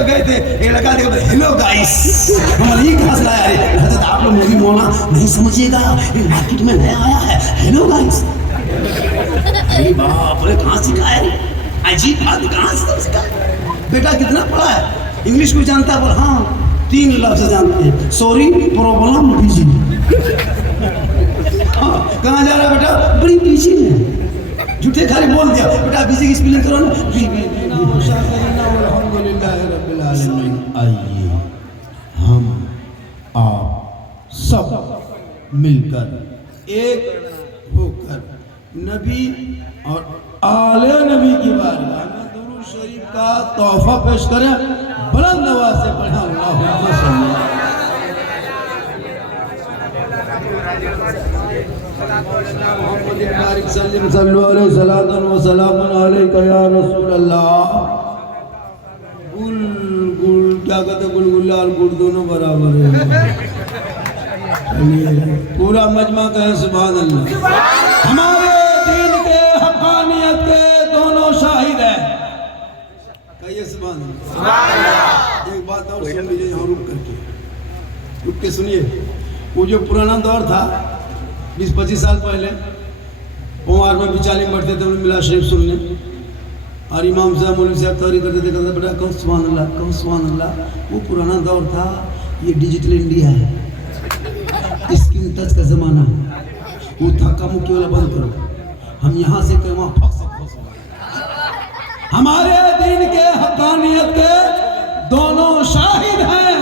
जब गए थे एक लड़का देखो हेलो गाइस, हम ये कहाँ से लाया है? हजरत आप लोग मूवी मौला नहीं समझिएगा, ये मार्केट में नया आया है हेलो गाइस। अरे बाप रे, कहाँ सीखा है? अजीब बात, कहाँ से सीखा? बेटा कितना पढ़ा है? इंग्लिश को जानता है? बोल हाँ 3 लफ्ज़ जानते हैं, सॉरी, प्रॉब्लम, बिजी। हाँ, कहाँ जा रहा है बेटा? बड़ी बिजी है। झूठे खाली बोल दिया बेटा, बिजी की स्पेलिंग करो ना। आइए हम आप सब मिलकर एक होकर नबी और आले नबी की बारगाह में दुरूद शरीफ का तोहफा पेश करें। बुलंद आवाज से पढ़ें अल्लाहुम्मा सल्ली सल्लल्लाहु अलैहि वसल्लम अलैका या रसूल अल्लाह। गुल गुल क्या कहते, गुलगुल्ला और गुड़ दोनों बराबर है। पूरा मजमा कहे सुभान अल्लाह। हमारे दीन के हक़ानियत के दोनों शाहिद है, कहिए सुभान अल्लाह। एक बात और सुन लीजिए, यहाँ रुक के सुनिए। वो जो पुराना दौर था 20-25 साल पहले, कुमार में बिचाली बैठते थे, उन्हें मिला शरीफ सुनने, और इमाम साहब मौलवी साहब तकरीर करते थे, कहते बेटा कहो सुभान अल्लाह, कहो सुभान अल्लाह। वो पुराना दौर था, ये डिजिटल इंडिया है, स्क्रीन टच का जमाना। वो थका मुक्की वाला बंद करो, हम यहाँ से कहें वहाँ फक से। हमारे दीन के हक़ानियत के दोनों शाहिद हैं,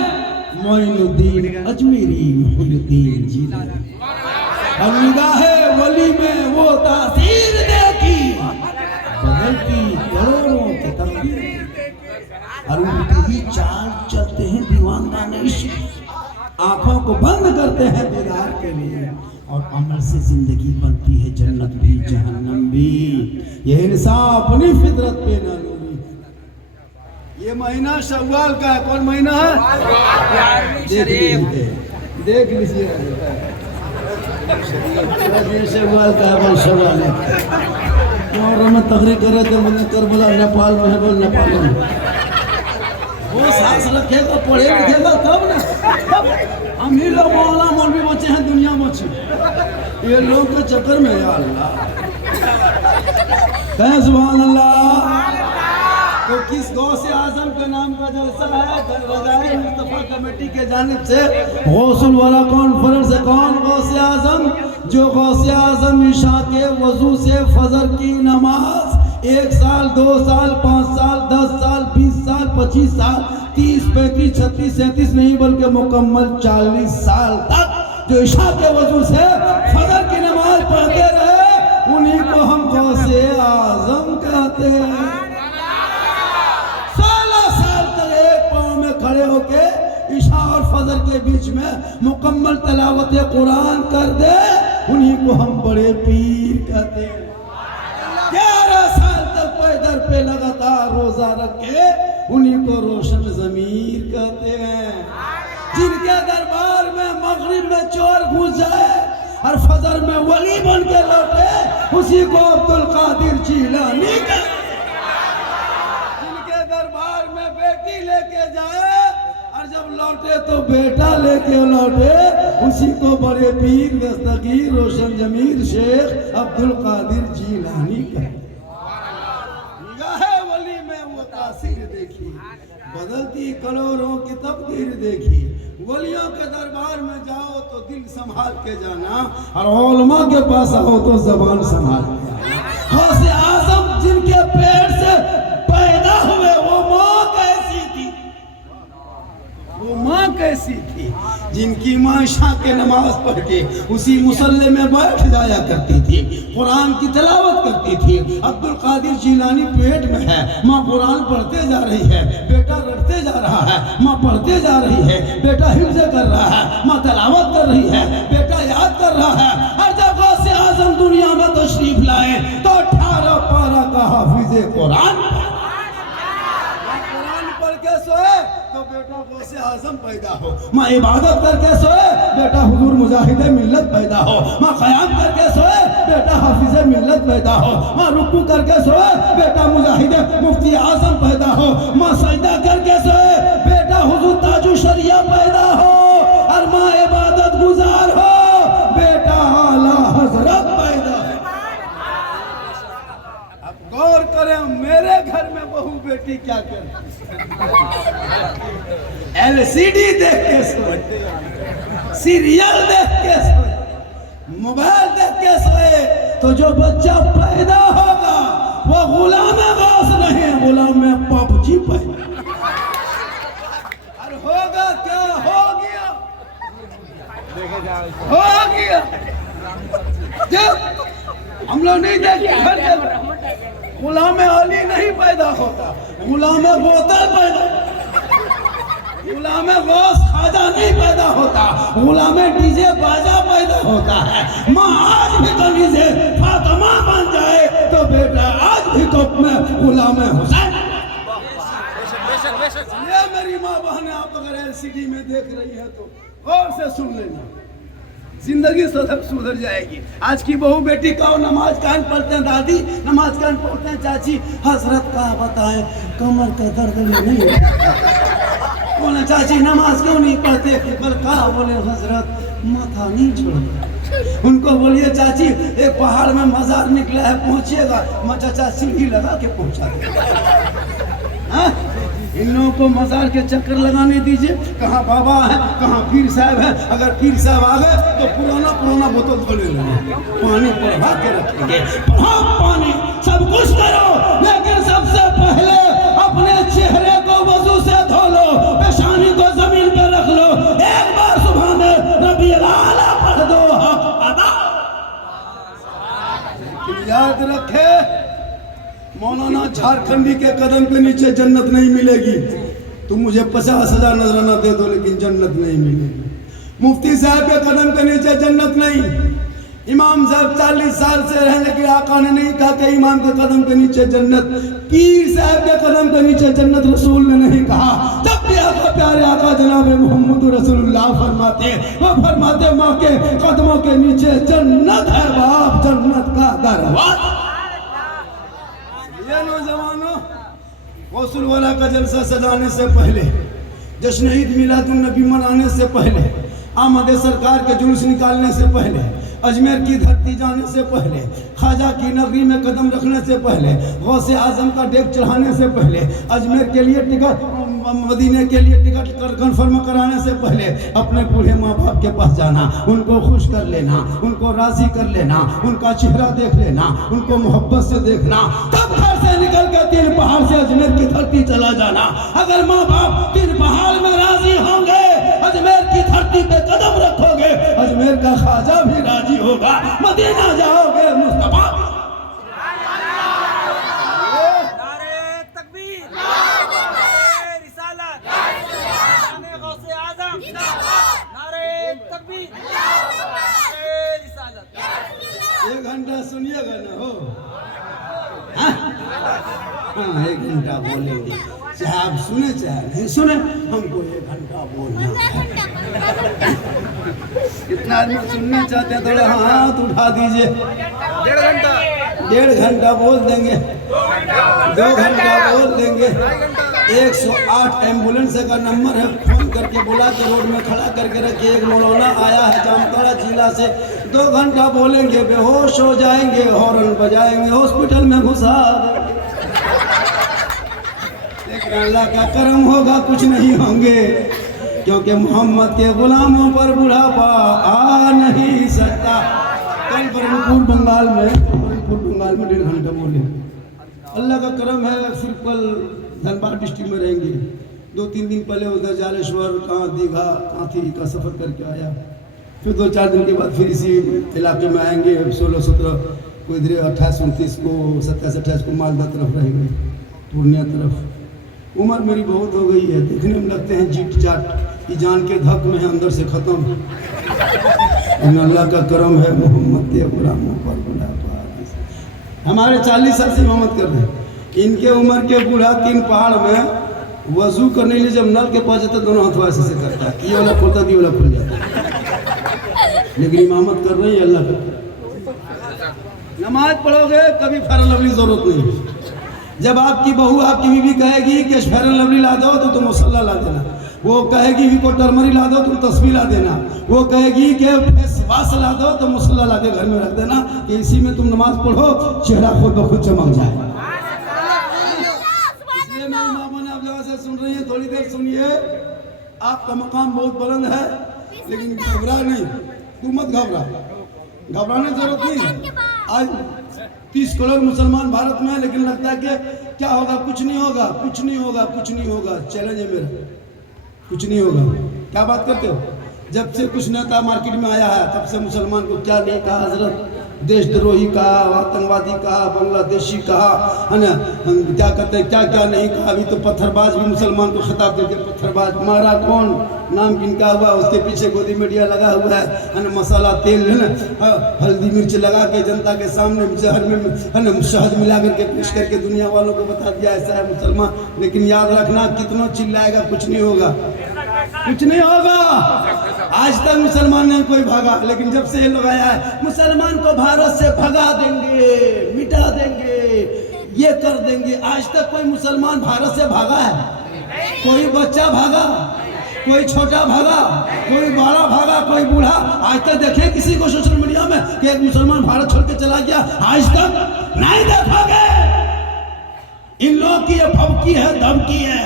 मोइनुद्दीन अजमेरी, मोइनुद्दीन जिलानी। निगाहे वली में वो तासीर देखी, बदलती करोड़ों की तकदीर। और उनकी ही चाल चलते हैं दीवानदान इश्क, आंखों को बंद करते हैं दीदार के लिए, और अमल से जिंदगी बनती है जन्नत भी जहन्नम भी। ये इंसान अपनी फितरत पे ना नूरी। ये महीना शव्वाल का है, कौन महीना है? देख लीजिए शव्वाल का है, शव्वाल है। और हमें तकरीर कर रहे थे, मैंने करबला नेपाल में है, बोल नेपाल में वो सांस रखेगा, पढ़े लिखेगा तब ना। हम ही लोग मौला मौलवी बचे हैं, दुनिया बची ये लोग के चक्कर में। या अल्लाह कहें सुभान अल्लाह। तो किस गौसे आजम के नाम का जलसा है? रज़ाए मुस्तफ़ा कमेटी के जानिब से गौसुल वाला कॉन्फ्रेंस है। कौन गौसे आजम? जो गौसे आजम ईशा के वजू से फजर की नमाज 1 साल 2 साल 5 साल 10 साल 20 साल 25 साल 30 35 36 37 नहीं बल्कि मुकम्मल 40 साल तक जो ईशा के वजू से फजर की नमाज पढ़ते रहे, उन्हीं को हम गौसे आजम कहते हैं। 16 साल तक एक पांव में खड़े होके ईशा और फजर के बीच में मुकम्मल तलावत कुरान कर दे, उन्हीं को हम बड़े पीर कहते हैं। 11 साल तक पैदल पे लगातार रोजा रखे, उन्हीं को रोशन ज़मीर कहते हैं। जिनके दरबार में मगरिब में चोर घुस जाए और फजर में वली बन के लौटे, उसी को अब्दुल कादिर जीलानी कहते हैं। जिनके दरबार में बेटी लेके जाए और जब लौटे तो बेटा लेके लौटे, उसी को बड़े पीर दस्तगीर रोशन जमीर शेख अब्दुल कादिर जीलानी कहते हैं। निगाहे वली में वो तासीर देखी, बदलती करोड़ों की तकदीर देखी। वलियों के दरबार में जाओ तो दिल संभाल के जाना, और उलमा के पास आओ तो जबान संभाल के आना। गौसे आजम जिनके पेट से पैदा हुए, वो माँ कैसी थी? वो माँ कैसी थी? जिनकी माँ ईशा के नमाज पढ़ के उसी मुसल्ले में बैठ जाया करती थी, कुरान की तिलावत करती थी। अब्दुल कादिर जीलानी पेट में है, माँ कुरान पढ़ते जा रही है, बेटा रटते जा रहा है, माँ पढ़ते जा रही है, बेटा हिफ्ज़ कर रहा है, माँ तिलावत कर रही है, बेटा याद कर रहा है। और जब गौसे आजम दुनिया में तशरीफ लाए तो 18 पारा का हाफिज़े कुरान पढ़ के सोए तो बेटा गौसे आजम पैदा हो, माँ इबादत करके सोए बेटा हुजूर मुजाहिदे मिल्लत पैदा हो, माँ क़याम करके सोए बेटा हाफिज़े मिल्लत पैदा हो, माँ रुकू करके सोए बेटा मुजाहिदे मुफ्ती आजम पैदा हो, माँ सजदा करके सोए बेटी क्या कर LCD देख के सोए, सीरियल देख के सोए, मोबाइल देख के सोए, तो जो बच्चा पैदा होगा वो गुलाम गौस नहीं, गुलाम PUBG पैदा। और होगा क्या? हो गया जब हम लोग नहीं देखे गुलाम अली नहीं पैदा होता, गुलाम बोतल पैदा, गुलाम गौस खाजा नहीं पैदा होता, गुलाम डीजे बाजा पैदा होता है। माँ आज भी कभी से फातिमा बन जाए तो बेटा आज भी तो मैं गुलाम हुसैन। ये मेरी माँ बहन, आप अगर LCD में देख रही है तो गौर से सुन लेना, जिंदगी सुधर जाएगी। आज की बहू बेटी का नमाज कान पढ़ते हैं, दादी नमाज कान पढ़ते हैं, चाची हजरत का बताएं कमर का दर्द नहीं बोले, चाची नमाज क्यों नहीं पढ़ते? बोले कहा? बोले हजरत माथा नहीं छोड़ता। उनको बोलिए चाची एक पहाड़ में मजार निकला है, पहुंचिएगा। मैं चाचा सीढ़ी लगा के पहुंचा दे। इन लोगों को मजार के चक्कर लगाने दीजिए, कहाँ बाबा है, कहाँ पीर साहब है। अगर पीर साहब आ गए तो पुराना बोतल धो लेंगे, पानी बढ़ा के रखेंगे। पानी सब कुछ करो, लेकिन सबसे पहले अपने चेहरे को वजू से धो लो, पेशानी को जमीन पे रख लो, एक बार सुभान रब्बियल आला पढ़ दो, हक अदा। याद रखे मौलाना झारखंडी के कदम के नीचे जन्नत नहीं मिलेगी। तुम मुझे 50,000 नजराना दे दो लेकिन जन्नत नहीं मिलेगी। मुफ्ती साहब के कदम के नीचे जन्नत नहीं। इमाम साहब 40 साल से रहे लेकिन आका ने नहीं कहा कि इमाम के कदम के नीचे जन्नत। पीर साहब के कदम के नीचे जन्नत रसूल ने नहीं कहा। जब भी आका प्यारे आका जनाब मोहम्मद रसूलुल्लाह फरमाते, वो फरमाते माँ के कदमों के नीचे जन्नत है बाप, जन्नत का दरवाजा। ये नौजवानों, गौसुल वाला का जलसा सजाने से पहले, जश्न ईद मिलादुन नबी मनाने से पहले, आमद सरकार के जुलूस निकालने से पहले, अजमेर की धरती जाने से पहले, ख्वाजा की नगरी में कदम रखने से पहले, गौसे आजम का डेग चढ़ाने से पहले, अजमेर के लिए टिकट, मदीने के लिए टिकट कन्फर्म कराने से पहले अपने बूढ़े माँ बाप के पास जाना, उनको खुश कर लेना, उनको राजी कर लेना, उनका चेहरा देख लेना, उनको मोहब्बत से देखना, तब घर से निकल के 3 पहाड़ से अजमेर की धरती चला जाना। अगर माँ बाप 3 पहाड़ में राजी होंगे, अजमेर की धरती पे कदम रखोगे, अजमेर का ख्वाजा भी राजी होगा। मदीना जाओगे मुस्तफा एक घंटा सुनिएगा ना हो, हाँ 1 घंटा बोलेंगे, चाहे आप सुने चाहे नहीं सुने, हमको 1 घंटा बोलना है। कितना आदमी सुनने चाहते हैं थोड़ा हाथ उठा दीजिए। 1.5 घंटा बोल देंगे, 2 घंटा बोल देंगे। 108 एम्बुलेंस का नंबर है, फोन करके बुला के रोड में खड़ा करके रखिए। एक मौलाना आया है जामताड़ा जिला से, 2 घंटा बोलेंगे, बेहोश हो जाएंगे, हॉर्न बजाएंगे, हॉस्पिटल में घुसा देंगे। लेकिन अल्लाह का करम होगा, कुछ नहीं होंगे, क्योंकि मोहम्मद के गुलामों पर बुढ़ापा आ नहीं सकता। कल बरनपुर बंगाल में 1.5 घंटा बोले। अल्लाह का करम है, सिर्फ कल धनबाद डिस्ट्रिक्ट में रहेंगे। 2-3 दिन पहले उधर जालेश्वर, कहाँ दीघा, कांथी का सफ़र करके आया। फिर 2-4 दिन के बाद फिर इसी इलाके में आएंगे। 16-17 को इधर, 28-29 को, 27-28 को मालदा तरफ रहेंगे, पूर्णिया तरफ। उम्र मेरी बहुत हो गई है, देखने में लगते हैं जीट जाट, ये जान के धक में है, अंदर से ख़त्म। अल्लाह का करम है, मोहम्मद के गुलामों पर बुढ़ापा। हमारे 40 साल से इमामत कर रहे हैं, इनके उम्र के बूढ़ा 3 पहाड़ में वजू करने के लिए जब नल के पास जाता दोनों हाथ ऐसे करता है, ये वाला खुलता है, ये वाला खुल जाता है। लेकिन इमामत कर रही है अल्लाह का। नमाज पढ़ोगे कभी फेयर लवली जरूरत नहीं। जब आपकी बहू आपकी बीवी कहेगी कि फेयर लवली ला दो तो तुम मुसल्ला ला देना। वो कहेगी कि को टर्मरी ला दो तुम तस्बीह ला देना। वो कहेगी कि फेस वाश ला दो तो मुसल्ला ला के घर में रख देना कि इसी में तुम नमाज पढ़ो, चेहरा खुद ब खुद चमक जाए। मुसलमान आप जहाँ से सुन रही हैं थोड़ी देर सुनिए। आपका मकाम बहुत बुलंद है, लेकिन घबरा नहीं, तू मत घबरा, घबराने की जरूरत नहीं है। आज 30 करोड़ मुसलमान भारत में है, लेकिन लगता है कि क्या होगा, कुछ नहीं होगा, कुछ नहीं होगा, कुछ नहीं होगा। चैलेंज है मेरा, कुछ नहीं होगा। क्या बात करते हो? जब से कुछ नेता मार्केट में आया है तब से मुसलमान को क्या नहीं कहा हजरत, देशद्रोही कहा, आतंकवादी कहा, बांग्लादेशी कहा, है ना, क्या कहते हैं, क्या क्या नहीं कहा। अभी तो पत्थरबाज भी मुसलमान को खिताब देते, पत्थरबाज मारा कौन, नाम किनका हुआ, उसके पीछे गोदी मीडिया लगा हुआ है ना, मसाला तेल है ना, हल्दी मिर्च लगा के जनता के सामने जहर में है ना शहद मिला करके पेश करके दुनिया वालों को बता दिया ऐसा है मुसलमान। लेकिन याद रखना, कितना चिल्लाएगा कुछ नहीं होगा, कुछ नहीं होगा। आज तक मुसलमान नहीं कोई भागा, लेकिन जब से ये लोग आया है मुसलमान को भारत से भगा देंगे, मिटा देंगे, ये कर देंगे। आज तक कोई मुसलमान भारत से भागा है? कोई बच्चा भागा, कोई छोटा भागा, कोई बड़ा भागा, कोई बूढ़ा? आज तक देखे किसी को सोशल मीडिया में कि एक मुसलमान भारत छोड़ के चला गया? आज तक नहीं देखोगे। इन लोगों की ये फबकी है, धमकी है।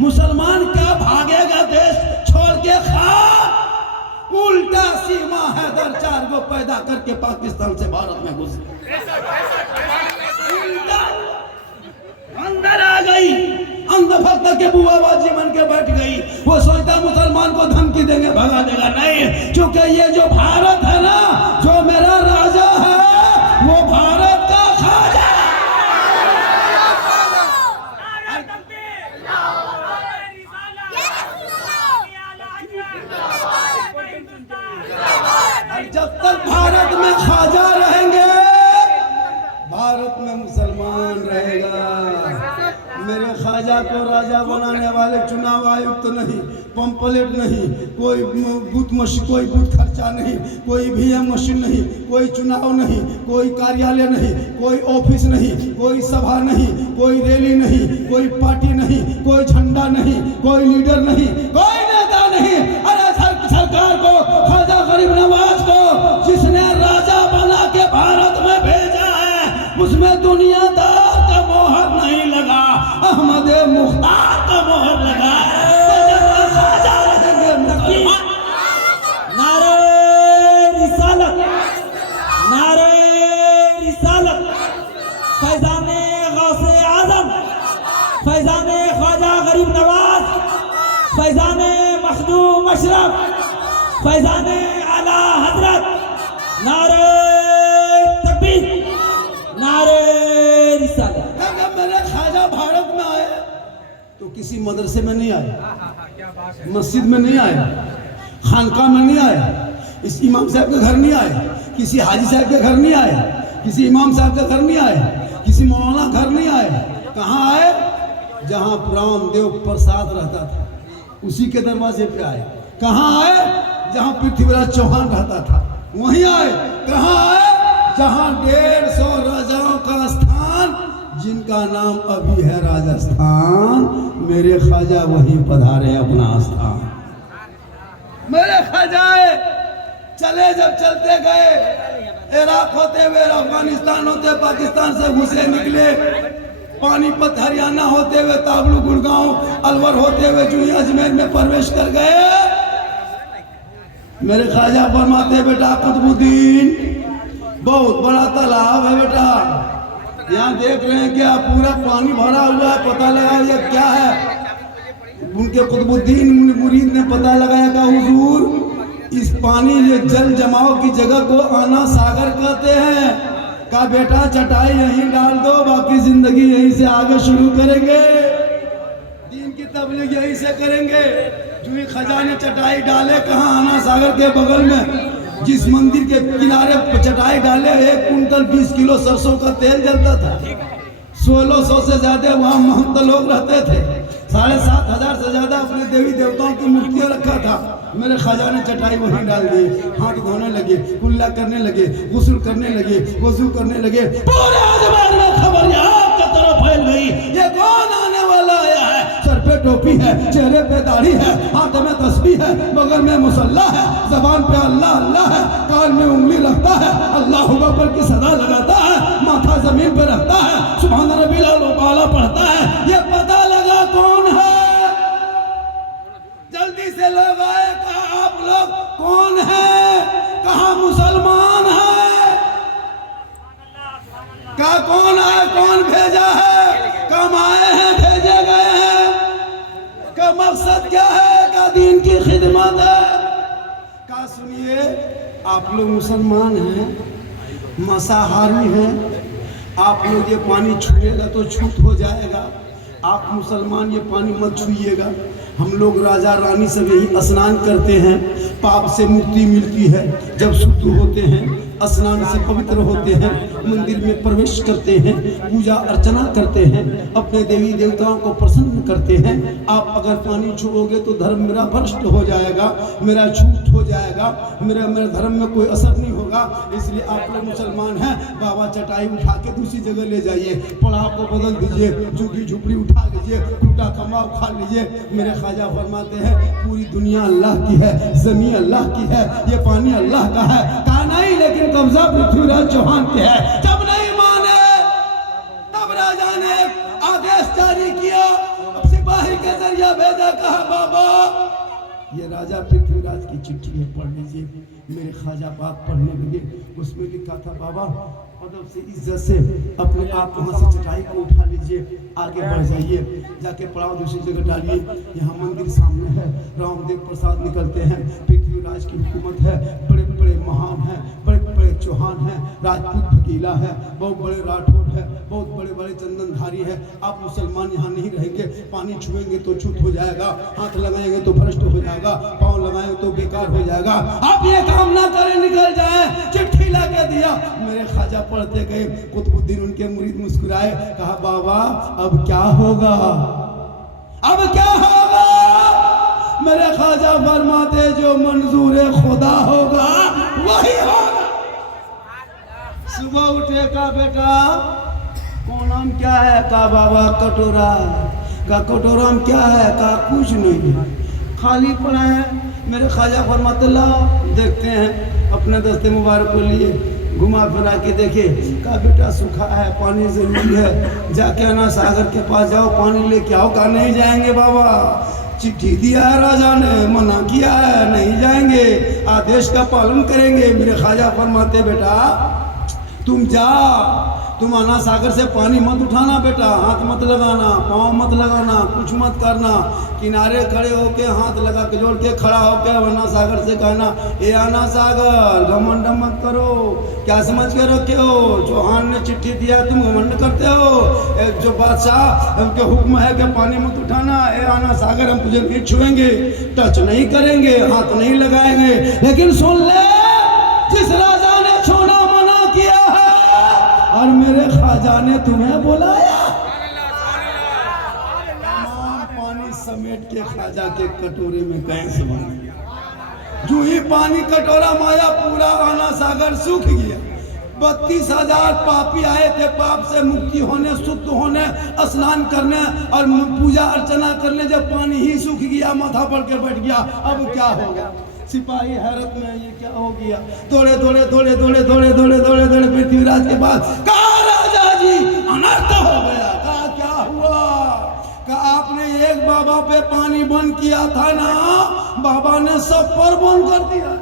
मुसलमान क्या भागेगा देश छोड़ के? खा उल्टा सीमा हैदर 4 को पैदा करके पाकिस्तान से भारत में घुस उल्टा अंदर आ गई, अंधभक्त के बुआ बाजी बन के बैठ गई। वो सोचता मुसलमान को धमकी देंगे भगा देगा, नहीं, क्योंकि ये जो भारत है ना, जो मेरा राजा है, वो भारत का खाजा। जब तक भारत में खाजा रहेंगे, भारत में मुसलमान रहेगा। मेरे ख्वाजा को राजा बनाने वाले चुनाव आयुक्त तो नहीं, पंपलेट नहीं, कोई कोई बूथ खर्चा नहीं, कोई ईवीएम मशीन नहीं, कोई चुनाव नहीं, कोई कार्यालय नहीं, कोई ऑफिस नहीं, कोई सभा नहीं, कोई रैली नहीं, कोई पार्टी नहीं, कोई झंडा नहीं, कोई लीडर नहीं, कोई नेता नहीं। अरे सरकार को, ख्वाजा गरीब नवाज को जिसने राजा बना के भारत में भेजा है, उसमें दुनियादार का मोहर नहीं लगा, अहमद मुख्तार का मोहर लगा है। नारे रिसालत, नारे रिसालत, फैजाने गौसे आजम, फैजाने ख्वाजा गरीब नवाज, फैजाने मखदूम अशरफ, फैजाने आला हजरत, नारे तकबीर, नारे रिसालत। जब मेरे ख्वाजा भारत में आए तो किसी मदरसे में नहीं आए, मस्जिद में नहीं आए, खानका में नहीं आए, इस इमाम साहब के घर नहीं आए, किसी हाजी साहब के घर नहीं आए, किसी इमाम साहब के घर नहीं आए, किसी मौलाना घर नहीं आए। कहाँ आए? जहाँ रामदेव प्रसाद रहता था उसी के दरवाजे पे आए। कहाँ आए? जहाँ पृथ्वीराज चौहान रहता था वहीं आए। कहाँ आए? जहाँ 150 राजाओं का स्थान, जिनका नाम अभी है राजस्थान, मेरे ख्वाजा वहीं पधारे अपना स्थान। मेरे ख्वाजाए चले, जब चलते गए, इराक होते हुए, अफगानिस्तान होते, पाकिस्तान से घुसे निकले, पानीपत हरियाणा होते हुए, ताबलू गुड़गांव अलवर होते हुए जूही अजमेर में प्रवेश कर गए। मेरे ख्वाजा फरमाते, बेटा कुतुबुद्दीन, बहुत बड़ा तालाब है बेटा, यहाँ देख रहे हैं क्या, पूरा पानी भरा हुआ है, पता लगा ये क्या है। उनके कुतुबुद्दीन मुरीद ने पता लगाया कि हुजूर, इस पानी, ये जल जमाव की जगह को आना सागर कहते हैं। का बेटा चटाई यहीं डाल दो, बाकी जिंदगी यहीं से आगे शुरू करेंगे, दीन की तबलीग यहीं से करेंगे। जूही ख्वाजा ने चटाई डाले कहाँ? आना सागर के बगल में, जिस मंदिर के किनारे चटाई डाले, 1 कुंटल 20 किलो सरसों का तेल जलता था। 1600 से ज्यादा वहाँ महंत लोग रहते थे। 7,500 से ज्यादा अपने देवी देवताओं की मूर्तियां रखा था। मेरे ख्वाजा ने चटाई वहीं डाल दी, हाथ धोने लगे, कुल्ला करने लगे, गुस्ल करने लगे, वजू करने लगे। पूरे आसमान में खबर यहाँ की तरफ फैल गई, ये कौन आने वाला आया है? सर पे टोपी है, चेहरे पे दाढ़ी है, हाथ में तस्बीह है, बगल में मुसल्ला है, जबान पे अल्लाह अल्लाह है, कान में उंगली रखता है, अल्लाह अकबर की सदा लगाता है, माथा जमीन पे रखता है, सुभान रब्बिल आला पढ़ता है। ये पता लगा कौन मकसद क्या है? का दीन की खिदमत है। का सुनिए, आप लोग मुसलमान हैं, मांसाहारी हैं, आप लोग ये पानी छुएगा तो छूत हो जाएगा। आप मुसलमान ये पानी मत छुइएगा। हम लोग राजा रानी सब यही स्नान करते हैं, पाप से मुक्ति मिलती है। जब शुद्ध होते हैं, स्नान से पवित्र होते हैं, मंदिर में प्रवेश करते हैं, पूजा अर्चना करते हैं, अपने देवी देवताओं को प्रसन्न करते हैं। आप अगर पानी छुओगे तो धर्म मेरा भ्रष्ट हो जाएगा, मेरा झूठ हो जाएगा, मेरे धर्म में कोई असर नहीं होगा। इसलिए आप लोग मुसलमान हैं, बाबा चटाई उठा के दूसरी जगह ले जाइए, पड़ाव को बदल दीजिए, झुग्गी झुपड़ी उठा लीजिए, टूटा कमाओ खा लीजिए। मेरे ख्वाजा फरमाते हैं पूरी दुनिया अल्लाह की है, जमीन अल्लाह की है, ये पानी अल्लाह का है। कहा नहीं, लेकिन कब्जा पृथ्वीराज चौहान के है। जब नहीं माने तब राजा ने आदेश जारी किया, सिपाही के जरिए भेजा, कहा बाबा ये राजा पृथ्वीराज की चिट्ठी है, पढ़ लीजिए। मेरे ख्वाजा पाक पढ़ने लगे, उसमें लिखा था बाबा अदब से इज्जत से अपने आप वहाँ से चटाई को उठा लीजिए, आगे बढ़ जाइए, जाके पड़ाव दूसरी जगह डालिए। यहाँ मंदिर सामने है, रामदेव प्रसाद निकलते हैं, पृथ्वीराज की हुकूमत है, बड़े बड़े महान हैं, बड़े बड़े चौहान हैं, राजपूत भगीला है, बहुत बड़े राठौर है, बहुत बड़े बड़े चंदनधारी है। आप मुसलमान यहाँ नहीं रहेंगे, पानी छुएंगे तो छूत हो जाएगा, हाथ लगाएंगे तो भ्रष्ट हो जाएगा, पाँव लगाएंगे तो बेकार हो जाएगा। आप ये काम ना करें, निकल जाए। चिट्ठी ला के दिया, मेरे ख्वाजा पढ़ते गए। कुतुबुद्दीन उनके मुरीद मुस्कुराए, कहा बाबा अब क्या होगा, अब क्या होगा? मेरे ख्वाजा फरमाते जो मंजूर खुदा होगा वही होगा। सुबह उठे, का बेटा कौन नाम क्या है? का बाबा कटोरा। का कटोरा में क्या है? का कुछ नहीं, खाली पड़ा है। मेरे ख्वाजा फरमाते लाओ देखते हैं, अपने दस्ते मुबारक को लिए घुमा फिरा के देखे। का बेटा सूखा है, पानी जरूरी है, जाके आना सागर के पास जाओ, पानी लेके आओ। का नहीं जाएंगे बाबा, चिट्ठी दिया है राजा ने, मना किया है, नहीं जाएंगे, आदेश का पालन करेंगे। मेरे ख्वाजा फरमाते बेटा तुम जा, तुम आना सागर से पानी मत उठाना बेटा, हाथ मत लगाना, पाँव मत लगाना, कुछ मत करना, किनारे खड़े होके हाथ लगा के जोड़ के खड़ा होके आना सागर से कहना ए आना सागर, घमंड मत करो। क्या समझ के रखे हो? चौहान ने चिट्ठी दिया, तुम घमंड करते हो। जो बादशाह उनके हुक्म है कि पानी मत उठाना, ए आना सागर हम तुझे नहीं छुएंगे, टच नहीं करेंगे, हाथ नहीं लगाएंगे। लेकिन सुन ले, जिस राजा ने छूना मना किया है और मेरे ख्वाजा ने तुम्हें बुलाया, पानी समेट के ख्वाजा के कटोरे में कैसे बना। जो ही पानी कटोरा माया, पूरा आना सागर सूख गया। 32,000 पापी आए थे पाप से मुक्ति होने, शुद्ध होने, स्नान करने और पूजा अर्चना करने। जब पानी ही सूख गया, माथा पड़ के बैठ गया, अब क्या होगा? सिपाही हैरत में, ये क्या हो गया? दौड़े दौड़े दौड़े दौड़े दौड़े दौड़े दौड़े दौड़े पृथ्वीराज के पास। कहा राजा जी अनर्थ हो गया। कहा क्या हुआ? कहा आपने एक बाबा पे पानी बंद किया था ना, बाबा ने सब पर बंद कर दिया।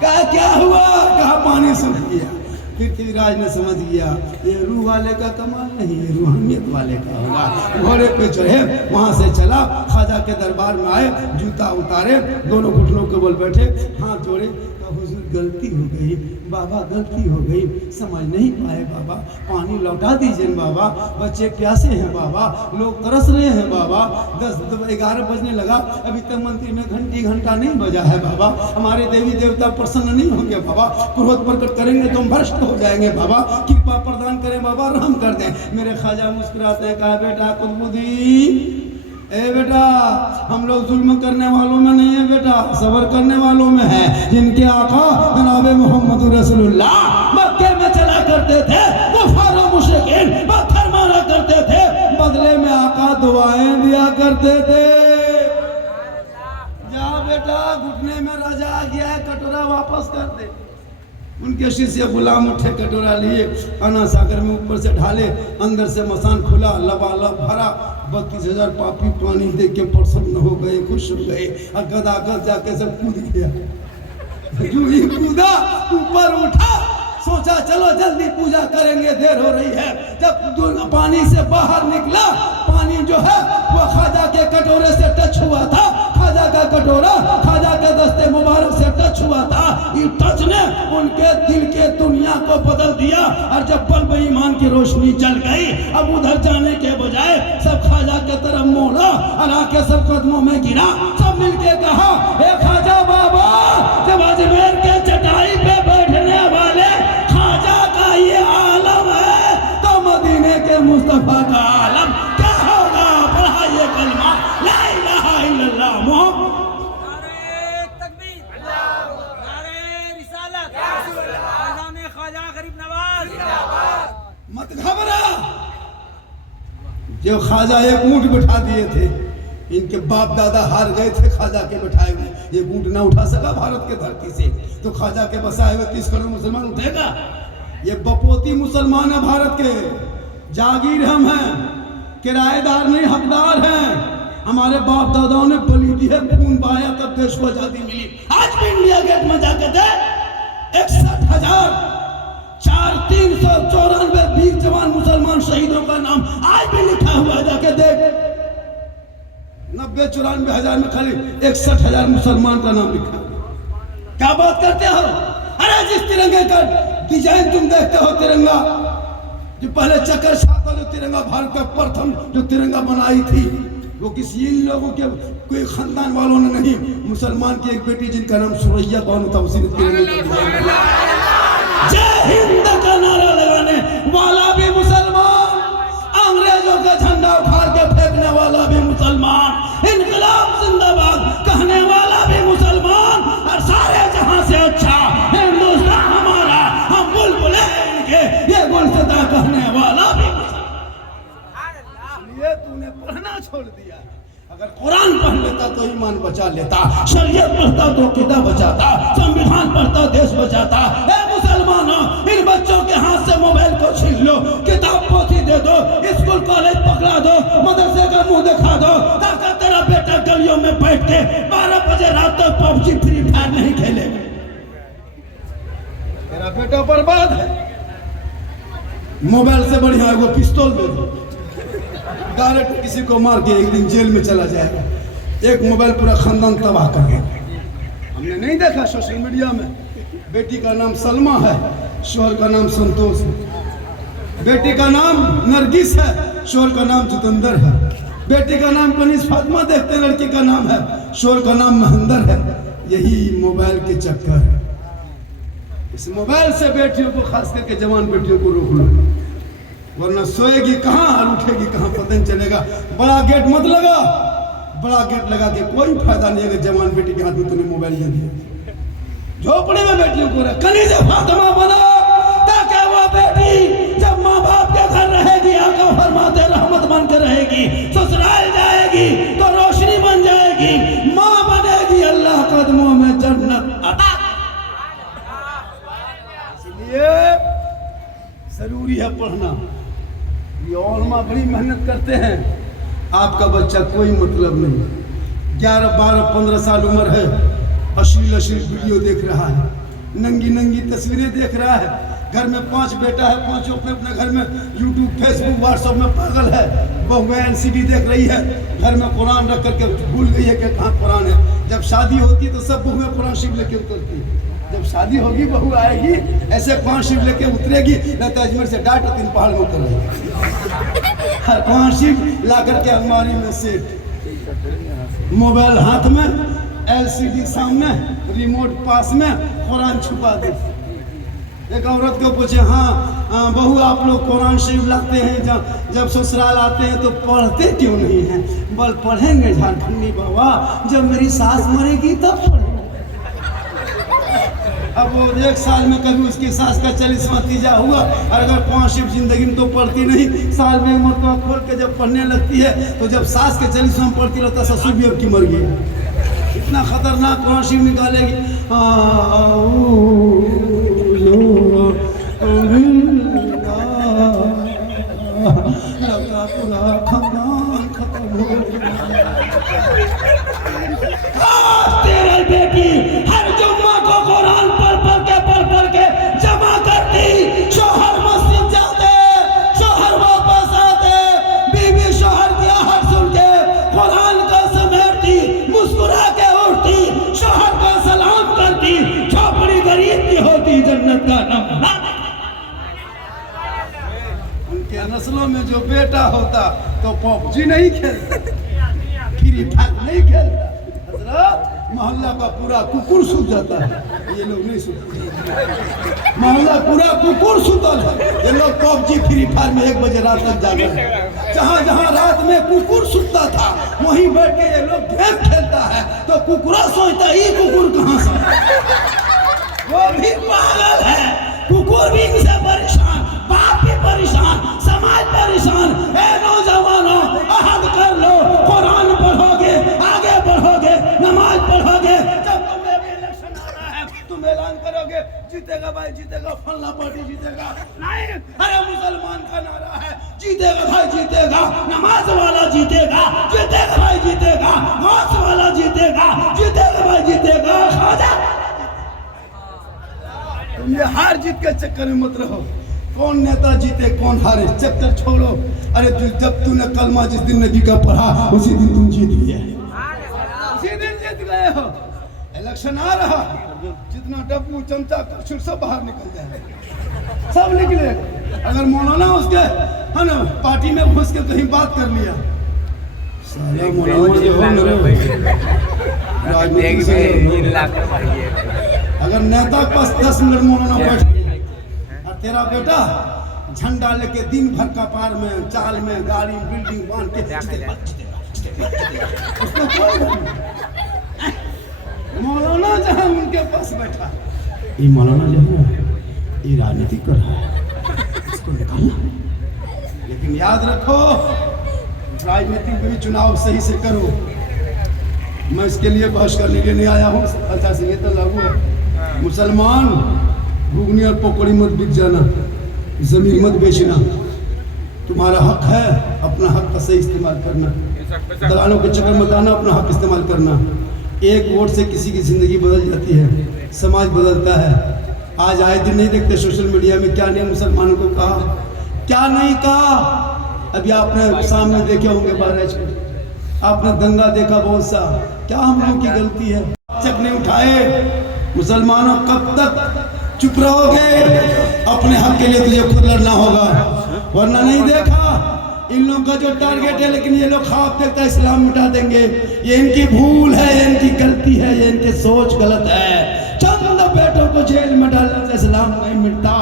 कहा क्या हुआ? कहा पानी सूख गया। पृथ्वीराज ने समझ गया ये रूह वाले का कमाल नहीं, ये रूहानियत वाले का होगा। घोड़े पे चढ़े, वहां से चला, ख्वाजा के दरबार में आए, जूता उतारे, दोनों घुटनों के बल बैठे, हाथ जोड़े। हुजूर गलती हो गई बाबा, गलती हो गई, समझ नहीं पाए बाबा, पानी लौटा दीजिए बाबा, बच्चे प्यासे हैं बाबा, लोग तरस रहे हैं बाबा। 10-11 बजने लगा, अभी तक मंदिर में घंटा नहीं बजा है बाबा। हमारे देवी देवता प्रसन्न नहीं होंगे बाबा, क्रोध प्रकट करेंगे तो हम भ्रष्ट हो जाएंगे बाबा, कृपा प्रदान करें बाबा, रहम कर दें। मेरे ख्वाजा मुस्कुराते हैं, कहा बेटा कुतुबुद्दीन, ए बेटा हम लोग जुल्म करने वालों में नहीं है बेटा, सबर करने वालों में है। जिनके आका जनाब मोहम्मद रसूलुल्लाह मक्के में चला करते थे, कुफार और मुशरिकीन पत्थर मारा करते थे, बदले में आका दुआएं दिया करते थे। जा बेटा, घुटने में रजा आ गया है, कटोरा वापस कर दे। उनके शिष्य गुलाम उठे, कटोरा लिए, आना सागर में ऊपर से ढाले, अंदर से मसान खुला, लबालब भरा। 32,000 पापी पानी देख के प्रसन्न हो गए, खुश हो गए। गदागद जाके सब कूद गया। जो ही कूदा, ऊपर उठा, सोचा चलो जल्दी पूजा करेंगे, देर हो रही है। जब पानी से बाहर निकला, पानी जो है वो ख्वाजा के डोरा ख्वाजा के दस्ते मुबारक से टच हुआ था। ये टच ने उनके दिल के दुनिया को बदल दिया। और जब बल्ब ईमान की रोशनी जल गई, अब उधर जाने के बजाय सब ख्वाजा के तरफ मोड़ा और आके सब कदमों में गिरा। सब मिलके कहा, ए ख्वाजा बाबा, जब अजमेर के चटाई पे बैठने वाले ख्वाजा का ये आलम है तो मदीने के मुस्तफा का आलम क्या होगा? पढ़ाइए कलमा ला इलाहा इल्लल्लाह मोहम्मद। नारे तकबीर, नारे रिसालत, फैजाने ख्वाजा गरीब नवाज। मत घबरा। जो ख्वाजा एक ऊंट बिठा दिए थे, इनके बाप दादा हार गए थे ख्वाजा के बिठाए हुए। ये ऊंट ना उठा सका भारत के धरती से, तो ख्वाजा के बसाए हुए 30 करोड़ मुसलमान उठेगा? ये बपोती मुसलमान है भारत के, जागीर हम हैं, किराएदार नहीं हकदार हैं। हमारे बाप दादाओं ने बलि दी है, खून बहाया तब देश को आजादी मिली। आज भी इंडिया गेट में जाके दे 61,394 वीर जवान मुसलमान शहीदों का नाम आज भी लिखा हुआ है, जाके देख। 90-94 हजार में खाली 61,000 मुसलमान का नाम लिखा। क्या बात करते हो? अरे जिस तिरंगे का डिजाइन तुम देखते हो, तिरंगा जो पहले चक्कर छापा, जो तिरंगा भारत का प्रथम जो तिरंगा बनाई थी, वो किसी इन लोगों के कोई खानदान वालों ने नहीं, मुसलमान की एक बेटी जिनका नाम सुरैया बानो था, उसी ने तिरंगे का डिजाइन बनाया। जय हिंद का नारा लगाने वाला भी मुसलमान, अंग्रेजों का झंडा उखाड़ के फेंकने वाला भी मुसलमान, इनकलाब जिंदाबाद कहने वाला भी मुसलमान, और सारे जहां से अच्छा हिंदुस्तान हमारा, हम बुलबुल इनके, ये गुलसदा कहने वाला भी मुसलमान। ये तूने पढ़ना छोड़ दिया। अगर कुरान पढ़ लेता तो ईमान बचा लेता, शरीयत पढ़ता तो किताब बचाता, संविधान पढ़ता देश बचाता। ए मुसलमानों, इन बच्चों के हाथ से मोबाइल को छीन लो, किताब पोथी दे दो, स्कूल कॉलेज पकड़ा दो, मदरसे का मुंह दिखा दो, ताकि तेरा बेटा गलियों में बैठ के 12 बजे रात तक पबजी फ्री फायर नहीं खेले। तेरा बेटा बर्बाद है। मोबाइल से बढ़िया है वो पिस्तौल दे दो, डायरेक्ट किसी को मार के एक दिन जेल में चला जाएगा। एक मोबाइल पूरा खानदान तबाह कर गया। हमने नहीं देखा सोशल मीडिया में, बेटी का नाम सलमा है, शोहर का नाम संतोष है, बेटी का नाम नरगिस है, शोहर का नाम जितेंद्र है, बेटी का नाम कनीज फातिमा देखते, लड़की का नाम है, शोहर का नाम महेंद्र है। यही मोबाइल के चक्कर है। इस मोबाइल से बेटियों को, खास करके जवान बेटियों को रोक लो, वरना सोएगी कहाँ और उठेगी कहाँ पता नहीं चलेगा। बड़ा गेट मत लगा, बड़ा गेट लगा के कोई फायदा नहीं अगर जवान बेटी के हाथ में तूने मोबाइल दे दिया। झोपड़ी में बेटियों को कनीज फातिमा बना, ताकि वो बेटी जब माँ बाप के घर रहेगी, आका फरमाते रहमत बन के रहेगी, ससुराल जाएगी तो रोशनी बन जाएगी, माँ बनेगी अल्लाह कदमों में जन्नत अता। इसलिए जरूरी है पढ़ना। ये उलमा बड़ी मेहनत करते हैं, आपका बच्चा कोई मतलब नहीं। 11, 12, 15 साल उम्र है, अश्लील वीडियो देख रहा है, नंगी नंगी तस्वीरें देख रहा है। घर में 5 बेटा है, 5 अपने घर में यूट्यूब, फेसबुक, व्हाट्सएप में पागल है। बहुएं एनसीडी देख रही है, घर में कुरान रख करके भूल गई है कि कहाँ कुरान है। जब शादी होती तो सब बहुएं कुरान शिव लेके उतरती है। जब शादी होगी, बहू आएगी, ऐसे 5 शिव लेके उतरेगी, लगता है अजमेर से डाट 3 पहाड़ में उतर रही। हर 5 शिव ला करके अलमारी में सेट, मोबाइल हाथ में, एलसीडी सामने, रिमोट पास में, कुरान छुपा दे। एक औरत को पूछे, हाँ बहू आप लोग कुरान शरीफ लाते हैं, जब ससुराल आते हैं तो पढ़ते क्यों नहीं हैं? बोल पढ़ेंगे झारखंडी बाबा, जब मेरी सास मरेगी तब पढ़ेंगे। अब वो 1 साल में कभी उसकी सास का 40वां तीजा हुआ, और अगर 5 शिव जिंदगी में तो पढ़ती नहीं, साल में मरतबा खोल के जब पढ़ने लगती है, तो जब सास के 40वां पढ़ती रहता, ससुर भी अब की मर गई। इतना खतरनाक कुरान शिव निकालेगी। पूरा खानदान खत्म हो गया। तेरे बेटी हर जुम्मा को कुरान पढ़ के जमा करती, शोहर मस्जिद जाते, शोहर वापस आते, बीवी शोहर की आहट सुन के कुरान को समेटती, मुस्कुरा के उठती। बेटा होता तो पबजी नहीं खेलता, फ्री फायर नहीं खेलता। हजरत मोहल्ला का पूरा कुकुर सूत जाता है, ये लोग नहीं सूते। मोहल्ला पूरा कुकुर सूतल है, ये लोग पबजी फ्री फायर में 1 बजे रात तक जागे हैं। जहाँ जहाँ रात में कुकुर सूता था वहीं बैठ के ये लोग गेम खेलता है, तो कुकुरा सोचता है ये कुकुर कहाँ से, वो भी पागल है। कुकुर भी इनसे परेशान, बाप भी परेशान, समाज परेशान। ए नौजवानों, अहद कर लो, कुरान पढ़ोगे, आगे बढ़ोगे, नमाज पढ़ोगे। जब तुम्हें भी इलेक्शन आ रहा है तुम ऐलान करोगे जीतेगा भाई जीतेगा, फलना पार्टी जीतेगा। नहीं, अरे मुसलमान का नारा है जीतेगा भाई जीतेगा, नमाज वाला जीतेगा, जीतेगा भाई जीतेगा, मांस वाला जीतेगा, जीतेगा भाई जीतेगा। खाजा तुम ये हार जीत के चक्कर में मत रहो, कौन नेता जीते कौन हारे चक्कर छोड़ो। अरे जब तूने कलमा जिस दिन नबी का पढ़ा उसी दिन तुम जीत गए, उसी दिन जीत गए हो। इलेक्शन आ रहा, जितना डब्बू चमचा कचुर सब बाहर निकल जाए, सब निकले। अगर मौलाना उसके है ना पार्टी में घुस के कहीं बात कर लिया, साला मौलाना जो हो अगर नेता के पास 10 मिनट मौलाना बैठ गया और तेरा बेटा झंडा लेके दिन भर कपार में चाल में गाड़ी बिल्डिंग बांध के उसको कोई मौलाना जहाँ उनके पास बैठा, ये मौलाना जो है ये राजनीति कर रहा है, इसको निकालना। लेकिन याद रखो राजनीतिक भी चुनाव सही से करो। मैं इसके लिए बहस करने के लिए नहीं आया हूँ, अच्छा संहिता लागू है। मुसलमान घुगनी और पकौड़ी मत बिक जाना, जमीन मत बेचना, तुम्हारा हक है, अपना हक का सही इस्तेमाल करना, दलालों के चक्कर मत आना, अपना हक इस्तेमाल करना। एक वोट से किसी की जिंदगी बदल जाती है, समाज बदलता है। आज आए दिन नहीं देखते सोशल मीडिया में क्या नहीं मुसलमानों को कहा, क्या नहीं कहा। अभी आपने सामने देखे होंगे बारिश में, आपने दंगा देखा बहुत सा, क्या हम लोग की गलती है? चक नहीं उठाए। मुसलमानों कब तक चुप रहोगे? अपने हक के लिए तुझे खुद लड़ना होगा, वरना नहीं देखा इन लोगों का जो टारगेट है, लेकिन ये लोग ख्वाब देखता है इस्लाम मिटा देंगे। ये इनकी भूल है, ये इनकी गलती है, ये इनकी सोच गलत है। चंद बेटों को जेल में डालने से इस्लाम नहीं मिटता,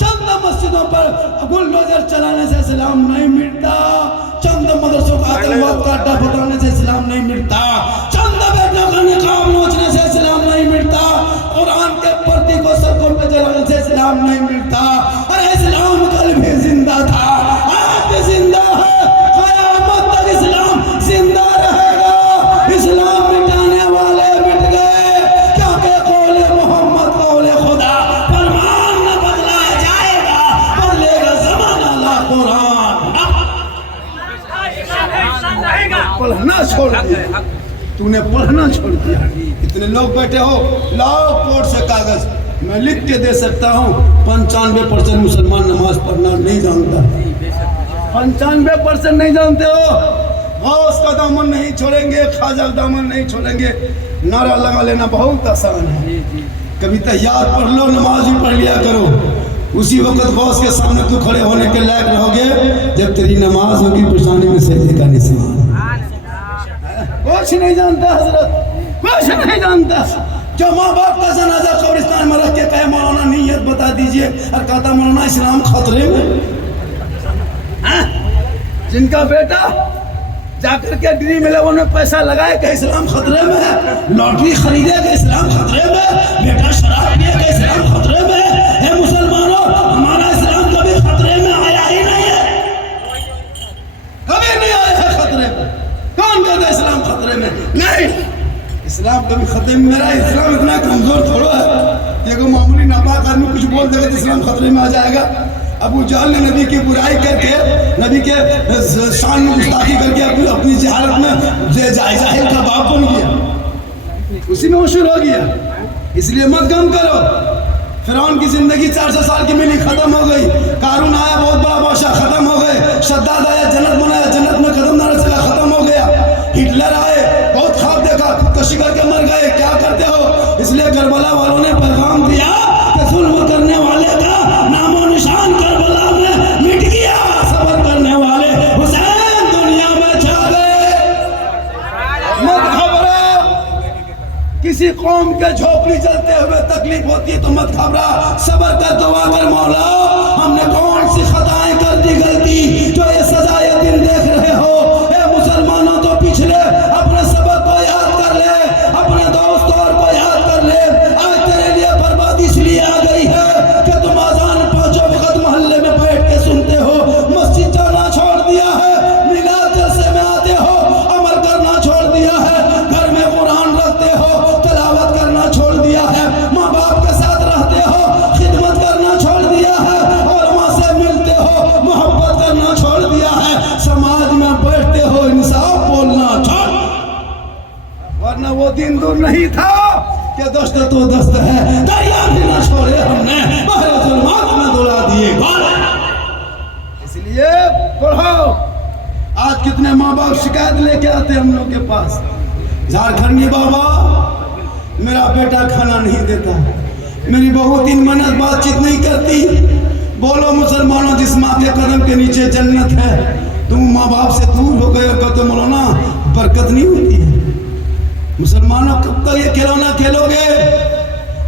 चंद मस्जिदों पर बुलडोजर चलाने से इस्लाम नहीं मिटता, चंद मदरसों का आतंकवाद का अड्डा बताने से इस्लाम नहीं मिटता, चंद बेटों का निकाब नोचने से इस्लाम नहीं मिटता, कुरान के पर्दे को सड़कों पे जलाने से इस्लाम नहीं मिटता। अरे इस्लाम कल भी जिंदा था, आज भी जिंदा है, क़यामत तक इस्लाम जिंदा रहेगा। इस्लाम मिटाने वाले मिट गए, क्योंकि कौले मोहम्मद कौले खुदा, फरमान न बदलाया जाएगा, बदलेगा ज़माना ला कुरान। पढ़ना छोड़ दिया, तूने पढ़ना छोड़ दिया। इतने लोग बैठे हो, लाओ कोर्ट से कागज, मैं लिख के दे सकता हूँ 95% मुसलमान नमाज पढ़ना नहीं जानता। 95% नहीं जानते हो। गौस का दामन नहीं छोड़ेंगे, ख्वाजा का दामन नहीं छोड़ेंगे। नारा लगा लेना बहुत आसान है, कभी तैयार पढ़ लो, नमाज भी पढ़ लिया करो। उसी वक्त गौस के सामने तू खड़े होने के लायक रहोगे जब तेरी नमाज होगी पेशानी में सजदे का निशान। कुछ नहीं जानता हजरत, कुछ नहीं जानता। जो माँ बाप का जनाजा कब्रिस्तान में रख के कहे मौलाना नीयत बता दीजिए, और कहता मौलाना इस्लाम खतरे में। जिनका बेटा जाकर के ड्रीम 11 में पैसा लगाए कि इस्लाम खतरे में है, लॉटरी खरीदे कि इस्लाम खतरे में है, बेटा शराब पिए कि इस्लाम खतरे में है। हे मुसलमानों, हमारा इस्लाम कभी खतरे में आया ही नहीं है, कभी नहीं आया है खतरे में। कौन कहता है इस्लाम खतरे में? नहीं, इस्लाम कभी खतरे में। मेरा इस्लाम इतना कमजोर थोड़ा है, देखो मामूली नापाक आदमी कुछ बोल देगा तो इस्लाम खतरे में आ जाएगा। अबू जहल ने नबी की बुराई करके, नबी के शान में गुस्ताखी करके अपनी जिहालत में जाहिल का बाप बन गया, उसी में मशहूर हो गया। इसलिए मत गम करो। फिरौन की जिंदगी 400 साल की मिली, खत्म हो गई। कारून आया, बहुत बड़ा बादशाह, खत्म हो गए। शद्दाद आया, जन्नत बनाया, जन्नत में कदम ना रख सका, खत्म हो गया। हिटलर आए, बहुत ख्वाब देखा, खुदकशी करके मर गए। क्या करते हो? इसलिए करबला वालों ने पैगाम दिया कि जुल्म करने वाले का नामो निशान करबला में मिट गया, सबर करने वाले किसी कौम के झोपड़ी चलते हुए तकलीफ होती है तो मत घबरा, सब्र कर, दुआ कर। मौला हमने कौन सी खताएं कर दी, गलती जो ये सजा ये दिन देख रहे हो। ए मुसलमानों तो पिछले अपने सबक को याद कर ले, अपने दोस्तों को याद कर ले। आज तेरे लिए बर्बादी इसलिए आ गई है कि तुम अजान पांचों वक्त मोहल्ले में बैठ के सुनते हो, मस्जिद जाना छोड़ दिया है, मिलाद जलसे में आते हो, अमल करना छोड़ दिया है, घर में कुरान रखते हो, तिलावत करना छोड़ दिया है, माँ बाप के साथ रहते हो, खिदमत करना छोड़ दिया है, और माँ से मिलते हो, मोहब्बत करना छोड़ दिया है, समाज में बैठते हो, इंसाफ बोलना छोड़। वरना वो दिन दूर नहीं था कि दोस्त तो दोस्त है, दरिया भी ना छोड़े हमने, बहरे जुल्मात में दुला दिए गोल। इसलिए पढ़ो। आज कितने माँ बाप शिकायत लेके आते हैं हम लोग के पास, झारखंडी बाबा मेरा बेटा खाना नहीं देता, मेरी बहू 3 महीने बातचीत नहीं करती। बोलो मुसलमानों, जिस माँ के कदम के नीचे जन्नत है, तुम माँ बाप से दूर हो गए हो तो मौलाना बरकत नहीं होती है। मुसलमानों कब तक ये खिलौना खेलोगे?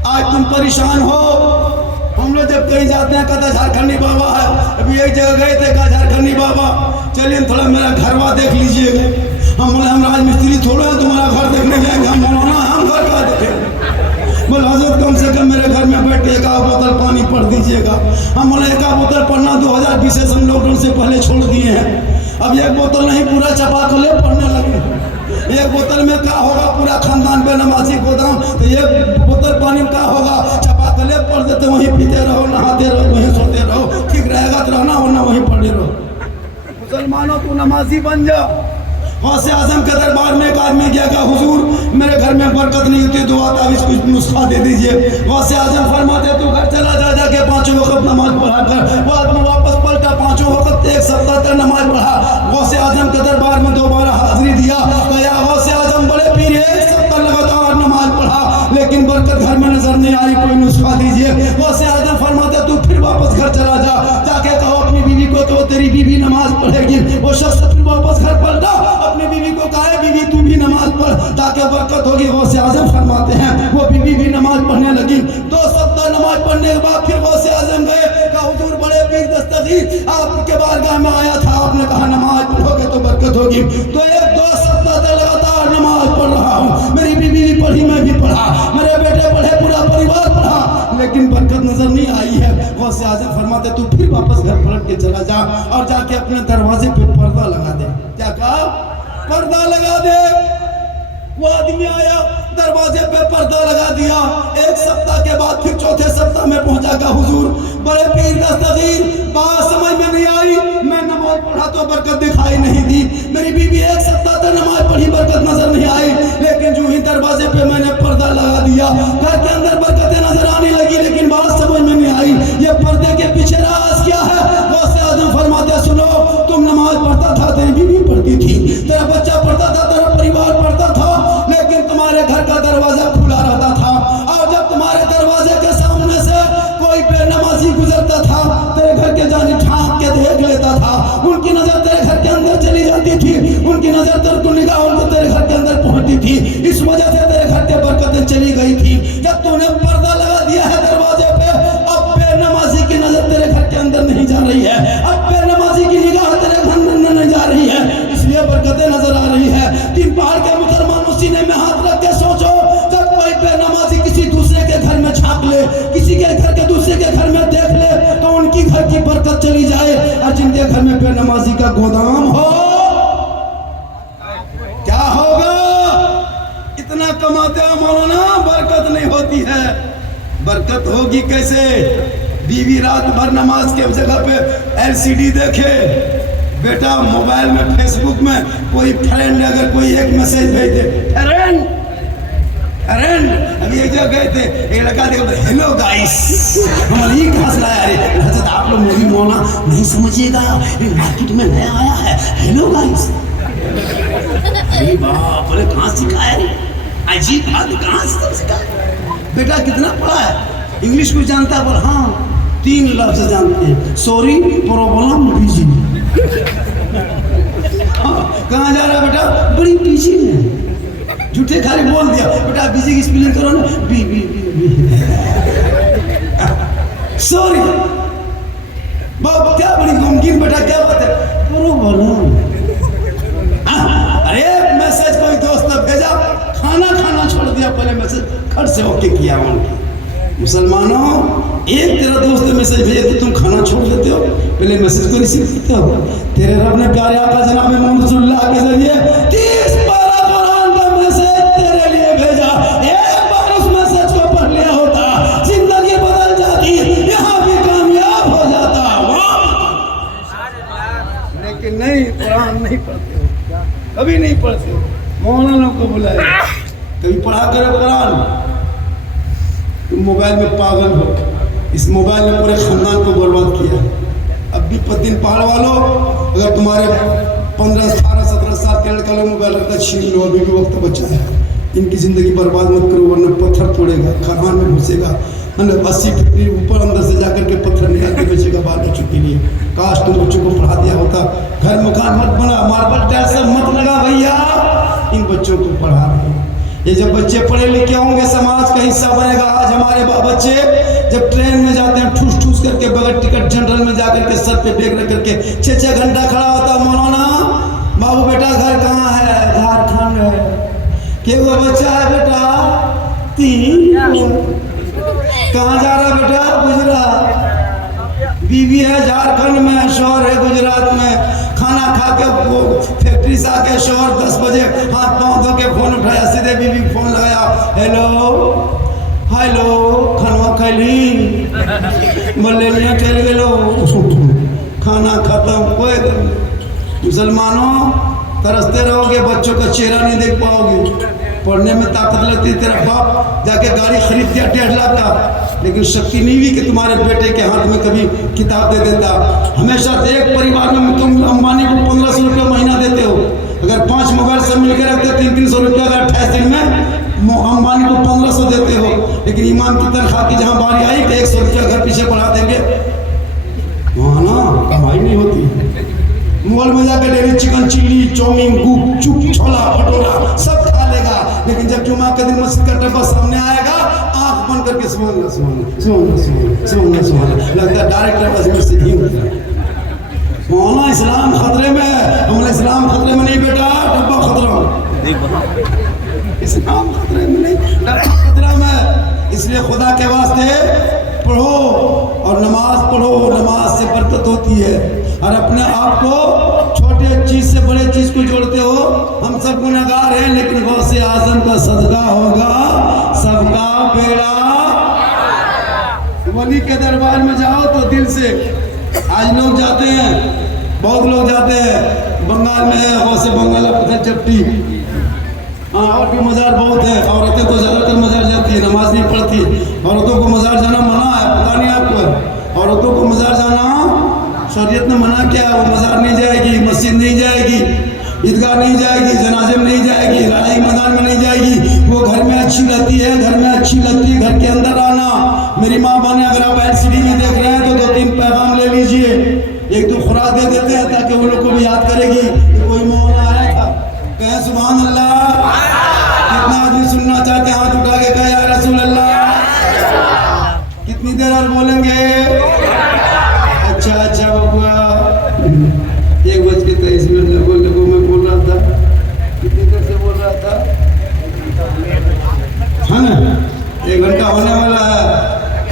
आज तुम परेशान हो। हम लोग जब कहीं जाते हैं कहते झारखंडी बाबा है, अभी एक जगह गए थे, कहा झारखंडी बाबा चलिए थोड़ा मेरा घरवा देख लीजिएगा। हम बोले हम राजमिस्त्री थोड़े हैं तुम्हारा घर देखने जाएंगे, हम मौलाना हम घर का देखेंगे। बोले हजरत कम से कम मेरे घर में बैठ के 1 बोतल पानी पढ़ दीजिएगा। हम बोले 1 बोतल पढ़ना 2020 से हम लॉकडाउन से पहले छोड़ दिए हैं, अब 1 बोतल नहीं पूरा चपा कर ले पढ़ने लगे। 1 बोतल में क्या होगा, पूरा खानदान बेनमाजी गोदाम, तो 1 बोतल पानी में क्या होगा, चपा कर ले पढ़ देते, वहीं पीते रहो, नहाते रहो, वहीं सोते रहो, ठीक रहेगा तो रहना, वरना वहीं पढ़े रहो। मुसलमानों तू नमाजी बन जा। गौसे आजम के दरबार में एक आदमी गया कि हुजूर मेरे घर में बरकत नहीं होती, दुआ तावीज़ कुछ नुस्खा दे दीजिए। गौसे आजम फरमाते तू घर चला जा, जाके 5 वक्त नमाज पढ़ा कर। वो आदमी वापस पलटा, 5 वक्त 1 सप्ताह तक नमाज पढ़ा। गौसे आजम के दरबार में दोबारा हाजिरी दिया, कहा गौसे आजम बड़े पीर 1 सप्ताह लगातार नमाज पढ़ा लेकिन बरकत घर में नजर नहीं आई, कोई नुस्खा दीजिए। गौसे आजम फरमाते तू फिर वापस घर चला जा, जाके कहो अपनी बीवी को तो तेरी बीवी नमाज पढ़ेगी। वो शख्स फिर वापस घर पलटा, अपनी बीवी को कहा बीवी तू भी नमाज पढ़ ताकि बरकत होगी। गौसे आजम फरमाते हैं वो बीवी भी नमाज पढ़ने लगी। 2 सप्ताह नमाज पढ़ने के बाद फिर गौसे आजम गए, कहा हुजूर बड़े पीर दस्तगीर आपके बारगाह में आया था, आपने कहा नमाज पढ़ोगे तो बरकत होगी। तो 1-2 सप्ताह तक लगातार नमाज पढ़ रहा हूँ, मेरी बीवी भी पढ़ी, मैं भी पढ़ा, मेरे बेटे पढ़े, पूरा परिवार पढ़ा, लेकिन बरकत नजर नहीं आई है। गौसे आजम फरमाते तू फिर वापस घर पलट के चला जा और जाके अपने दरवाजे पे पर्दा लगा दे। क्या कहा? पर्दा लगा दे। वो आदमी आया, दरवाजे पे पर्दा लगा दिया। 1 सप्ताह के बाद फिर 4थे सप्ताह में पहुंचा का हुजूर बड़े पीर दस्तगीर बात समझ में नहीं आई, मैं नमाज पढ़ा तो बरकत दिखाई नहीं दी, मेरी बीवी 1 सप्ताह तक नमाज पढ़ी, बरकत नजर नहीं आई, लेकिन जो ही दरवाजे पे मैंने पर्दा लगा दिया घर के अंदर बरकतें नजर आने लगी, लेकिन बात समझ में नहीं आई ये पर्दे के पीछे राज क्या है। गौसे आजम फरमाते सुनो, तुम नमाज पढ़ता था, तेरी बीवी पढ़ती थी, तेरा बच्चा पढ़ता था, तेरा परिवार पढ़ता था, लेकिन तुम्हारे घर का दरवाजा खुला रहता था, और जब तुम्हारे दरवाजे के सामने से कोई बेनमाजी गुजरता था, तेरे घर के जानी ठाक के देख लेता था, उनकी नजर तेरे घर के अंदर चली जाती थी, उनकी नजर तेरे को निगाह उनको तेरे घर के अंदर पहुंचती थी, इस वजह से तेरे घर के बरकतें चली गई थी। जब तूने पर्दा लगा दिया है दरवाजे पे, अब बेनमाजी की नजर तेरे घर के अंदर नहीं जा रही है, अब बेनमाजी की निगाह तेरे घर में नहीं जा रही है, इसलिए बरकतें नजर आ रही है। 3 पहाड़ के मुसलमानों सीने में हाथ रख के सोचो, जब कोई बेनमाजी किसी दूसरे के घर में झांक ले, किसी के घर के दूसरे के घर में देख ले, तो उनकी घर की बरकत चली जाए, और जिनके घर में बेनमाजी का गोदाम हो क्या होगा? इतना कमाते हैं मौलाना, बरकत नहीं होती है। बरकत होगी कैसे? बीवी रात भर नमाज के जगह पे LCD देखे, बेटा मोबाइल में फेसबुक में कोई फ्रेंड अगर कोई एक मैसेज भेज दे, फ्रेंड अभी एक जगह गए थे, एक लड़का देखो हेलो गाइस, हम ये कहाँ से लाया है? हजरत आप लोग मेरी मौला नहीं समझिएगा, मार्केट में नया आया है हेलो गाइस। अरे बाप रे, कहाँ सीखा है? अजीब बात, कहाँ से सीखा? बेटा कितना पढ़ा है? इंग्लिश कुछ जानता है? बोल हाँ 3 लफ्ज जानते हैं, सॉरी, प्रॉब्लम, बिजी। कहाँ जा रहा है बेटा? बड़ी बिजी है। झूठे खाली बोल दिया बेटा बिजी की स्पेलिंग करो ना बी बी बी सॉरी बाप क्या बड़ी गमगीन बेटा क्या बात है बरोबर अरे मैसेज कोई दोस्त ने भेजा खाना छोड़ दिया पहले मैसेज खट से ओके किया उनकी मुसलमानों एक तेरा दोस्त ने मैसेज भेजे तो तुम खाना छोड़ देते हो पहले मैसेज को रिसीव करते हो तेरे रब ने प्यारे आका जनाब मोहम्मद रसूलुल्लाह के जरिए 30 पारा कुरान का मैसेज तेरे लिए भेजा एक बार उस मैसेज को पढ़ लिया होता जिंदगी बदल जाती यहाँ भी कामयाब हो जाता लेकिन नहीं कुरान नहीं पढ़ते हो कभी नहीं पढ़ते हो मौलाना को बुलाए कभी पढ़ा करो कुरान तुम मोबाइल में पागल हो इस मोबाइल ने पूरे खानदान को बर्बाद किया अब भी दिन पहाड़ वालों अगर तुम्हारे 15, 18, 17 साल के लड़का लोग मोबाइल रखता छीन लो अभी भी वक्त बचा है इनकी ज़िंदगी बर्बाद मत करो वरना पत्थर तोड़ेगा खान में घुसेगा 80 फीट ऊपर अंदर से जाकर के पत्थर निकाल के बेचेगा बाल बच्चों के लिए काश तुम बच्चों को पढ़ा दिया होता घर मकान मत बना मार्बल टाइल सब मत लगा भैया इन बच्चों को पढ़ा दो ये जब बच्चे पढ़े लिखे होंगे समाज का हिस्सा बनेगा आज हमारे बच्चे जब ट्रेन में जाते हैं ठूस ठूस करके बगैर टिकट जनरल में जाकर के सर पे बैग रख करके 6-6 घंटा खड़ा होता मौलाना बाबू बेटा घर कहाँ है झारखंड है के वो बच्चा है बेटा 3 कहाँ जा रहा बेटा गुजरात बीवी है झारखंड में शौहर है गुजरात में खाना खा के वो फैक्ट्री से आके शौहर 10 बजे हाथ पाँव धो के फोन उठाया सीधे बीवी फोन लगाया हेलो खाना खैली मलेरिया चल गलो खाना खत्म कोई मुसलमानों तरसते रहोगे बच्चों का चेहरा नहीं देख पाओगे पढ़ने में ताकत लगती तेरा बाप जाके गाड़ी खरीद दिया 1.5 लाख का लेकिन शक्ति नहीं हुई कि तुम्हारे बेटे के हाथ में कभी किताब दे देता हमेशा एक परिवार में तुम अंबानी को 1500 रुपया महीना देते हो अगर 5 मोबाइल सब मिलकर रखते 300 रुपया अगर 28 दिन में अंबानी को 1500 देते हो लेकिन ईमान की तनख्वाह की जहाँ बारी आई कि 100 रुपया घर पीछे बढ़ा देंगे वहाँ ना कमाई नहीं होती मॉल में जाकर डेली चिकन चिल्ली चाउमीन गुपचुप छोला भटूरा सब खा लेगा लेकिन जब जुमा के दिन मस्जिद का डब्बा सामने आएगा आंख बंद करके सुन लगता डायरेक्ट बस से ही मौलाना इस्लाम खतरे में है हमारा इस्लाम खतरे में नहीं बेटा डब्बा खतरा में इस्लाम खतरे में नहीं डब्बा खतरा में इसलिए खुदा के वास्ते पढ़ो और नमाज पढ़ो नमाज से बरकत होती है और अपने आप को छोटे चीज से बड़े चीज को जोड़ते हो हम सब गुनहगार हैं लेकिन गौसे आजम का सदका होगा सबका बेड़ा वली के दरबार में जाओ तो दिल से आज लोग जाते हैं बहुत लोग जाते हैं बंगाल में है गौसे बंगाल पत्थर चपटी हाँ और भी मज़ार बहुत है औरतें तो ज़्यादातर मज़ार जाती है नमाज नहीं पढ़ती औरतों को मज़ार जाना मना है पता नहीं आपको औरतों को मज़ार जाना शरीयत ने मना किया वो मज़ार नहीं जाएगी मस्जिद नहीं जाएगी ईदगाह नहीं जाएगी जनाजे में नहीं जाएगी लड़ाई मैदान में नहीं जाएगी वो घर में अच्छी रहती है घर में अच्छी लगती है घर के अंदर आना मेरी माँ बहने अगर आप LCD में देख रहे हैं तो 2-3 पैगाम ले लीजिए 1-2 खुराक दे देते हैं ताकि वो लोग को भी याद करेगी कि कोई मौला आया था कहे सुभान अल्लाह कितना आदमी सुनना चाहते हैं हाथ उठा के कहे या रसूल अल्लाह कितनी देर और बोलेंगे अच्छा बबुआ 1:23 लगो मैं बोल रहा था कितनी देर से बोल रहा था हाँ ना 1 घंटा होने वाला है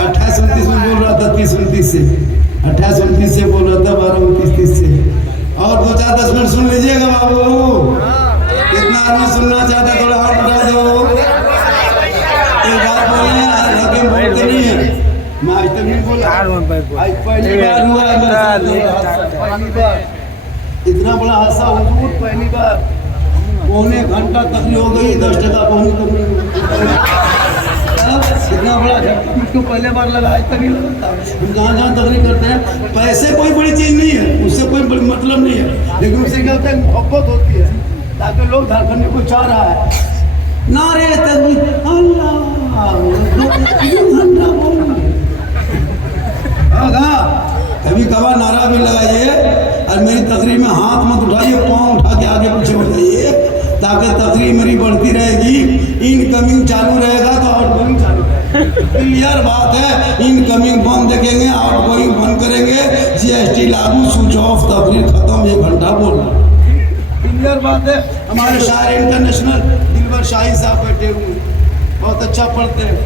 28-29 में बोल रहा था 30-29 से 28-29 से बोल रहा था 12-29 से और 2-4-10 मिनट सुन लीजिएगा बाबू कितना आदमी सुनना चाहता है थोड़ा हाथ उठा दो एक बात बोले लेकिन बोलते नहीं है मैं आज तक नहीं बोला आज पहली बार हुआ है इतना बड़ा हादसा हुजूर पहली बार 1.25 घंटा तकलीफ हो गई 10 टका पौनी इतना बड़ा झटका मुझको पहले बार लगा आज तक नहीं लगा हम जहाँ तकलीफ करते हैं पैसे कोई बड़ी चीज़ नहीं है उससे कोई बड़ी मतलब नहीं है लेकिन उससे क्या होता है मोहब्बत होती है ताकि लोग झारखंड को चाह रहा है नारे तकबीर अल्लाह कभी कभार नारा भी लगाइए और मेरी तकरीर में हाथ मत उठाइए पाँव उठा के आगे पीछे हो जाइए ताकि तकरीर मेरी बढ़ती रहेगी, इनकमिंग चालू रहेगा तो आउटगोइंग चालू रहेगा। क्लियर बात है, इनकमिंग बंद देखेंगे, आउटगोइंग बंद करेंगे, GST लागू, स्विच ऑफ, तकरीर खत्म, 1 घंटा बोलना। क्लियर बात है। हमारे शायर इंटरनेशनल दिलवर शाही साहब बैठे हुए हैं, बहुत अच्छा पढ़ते हैं।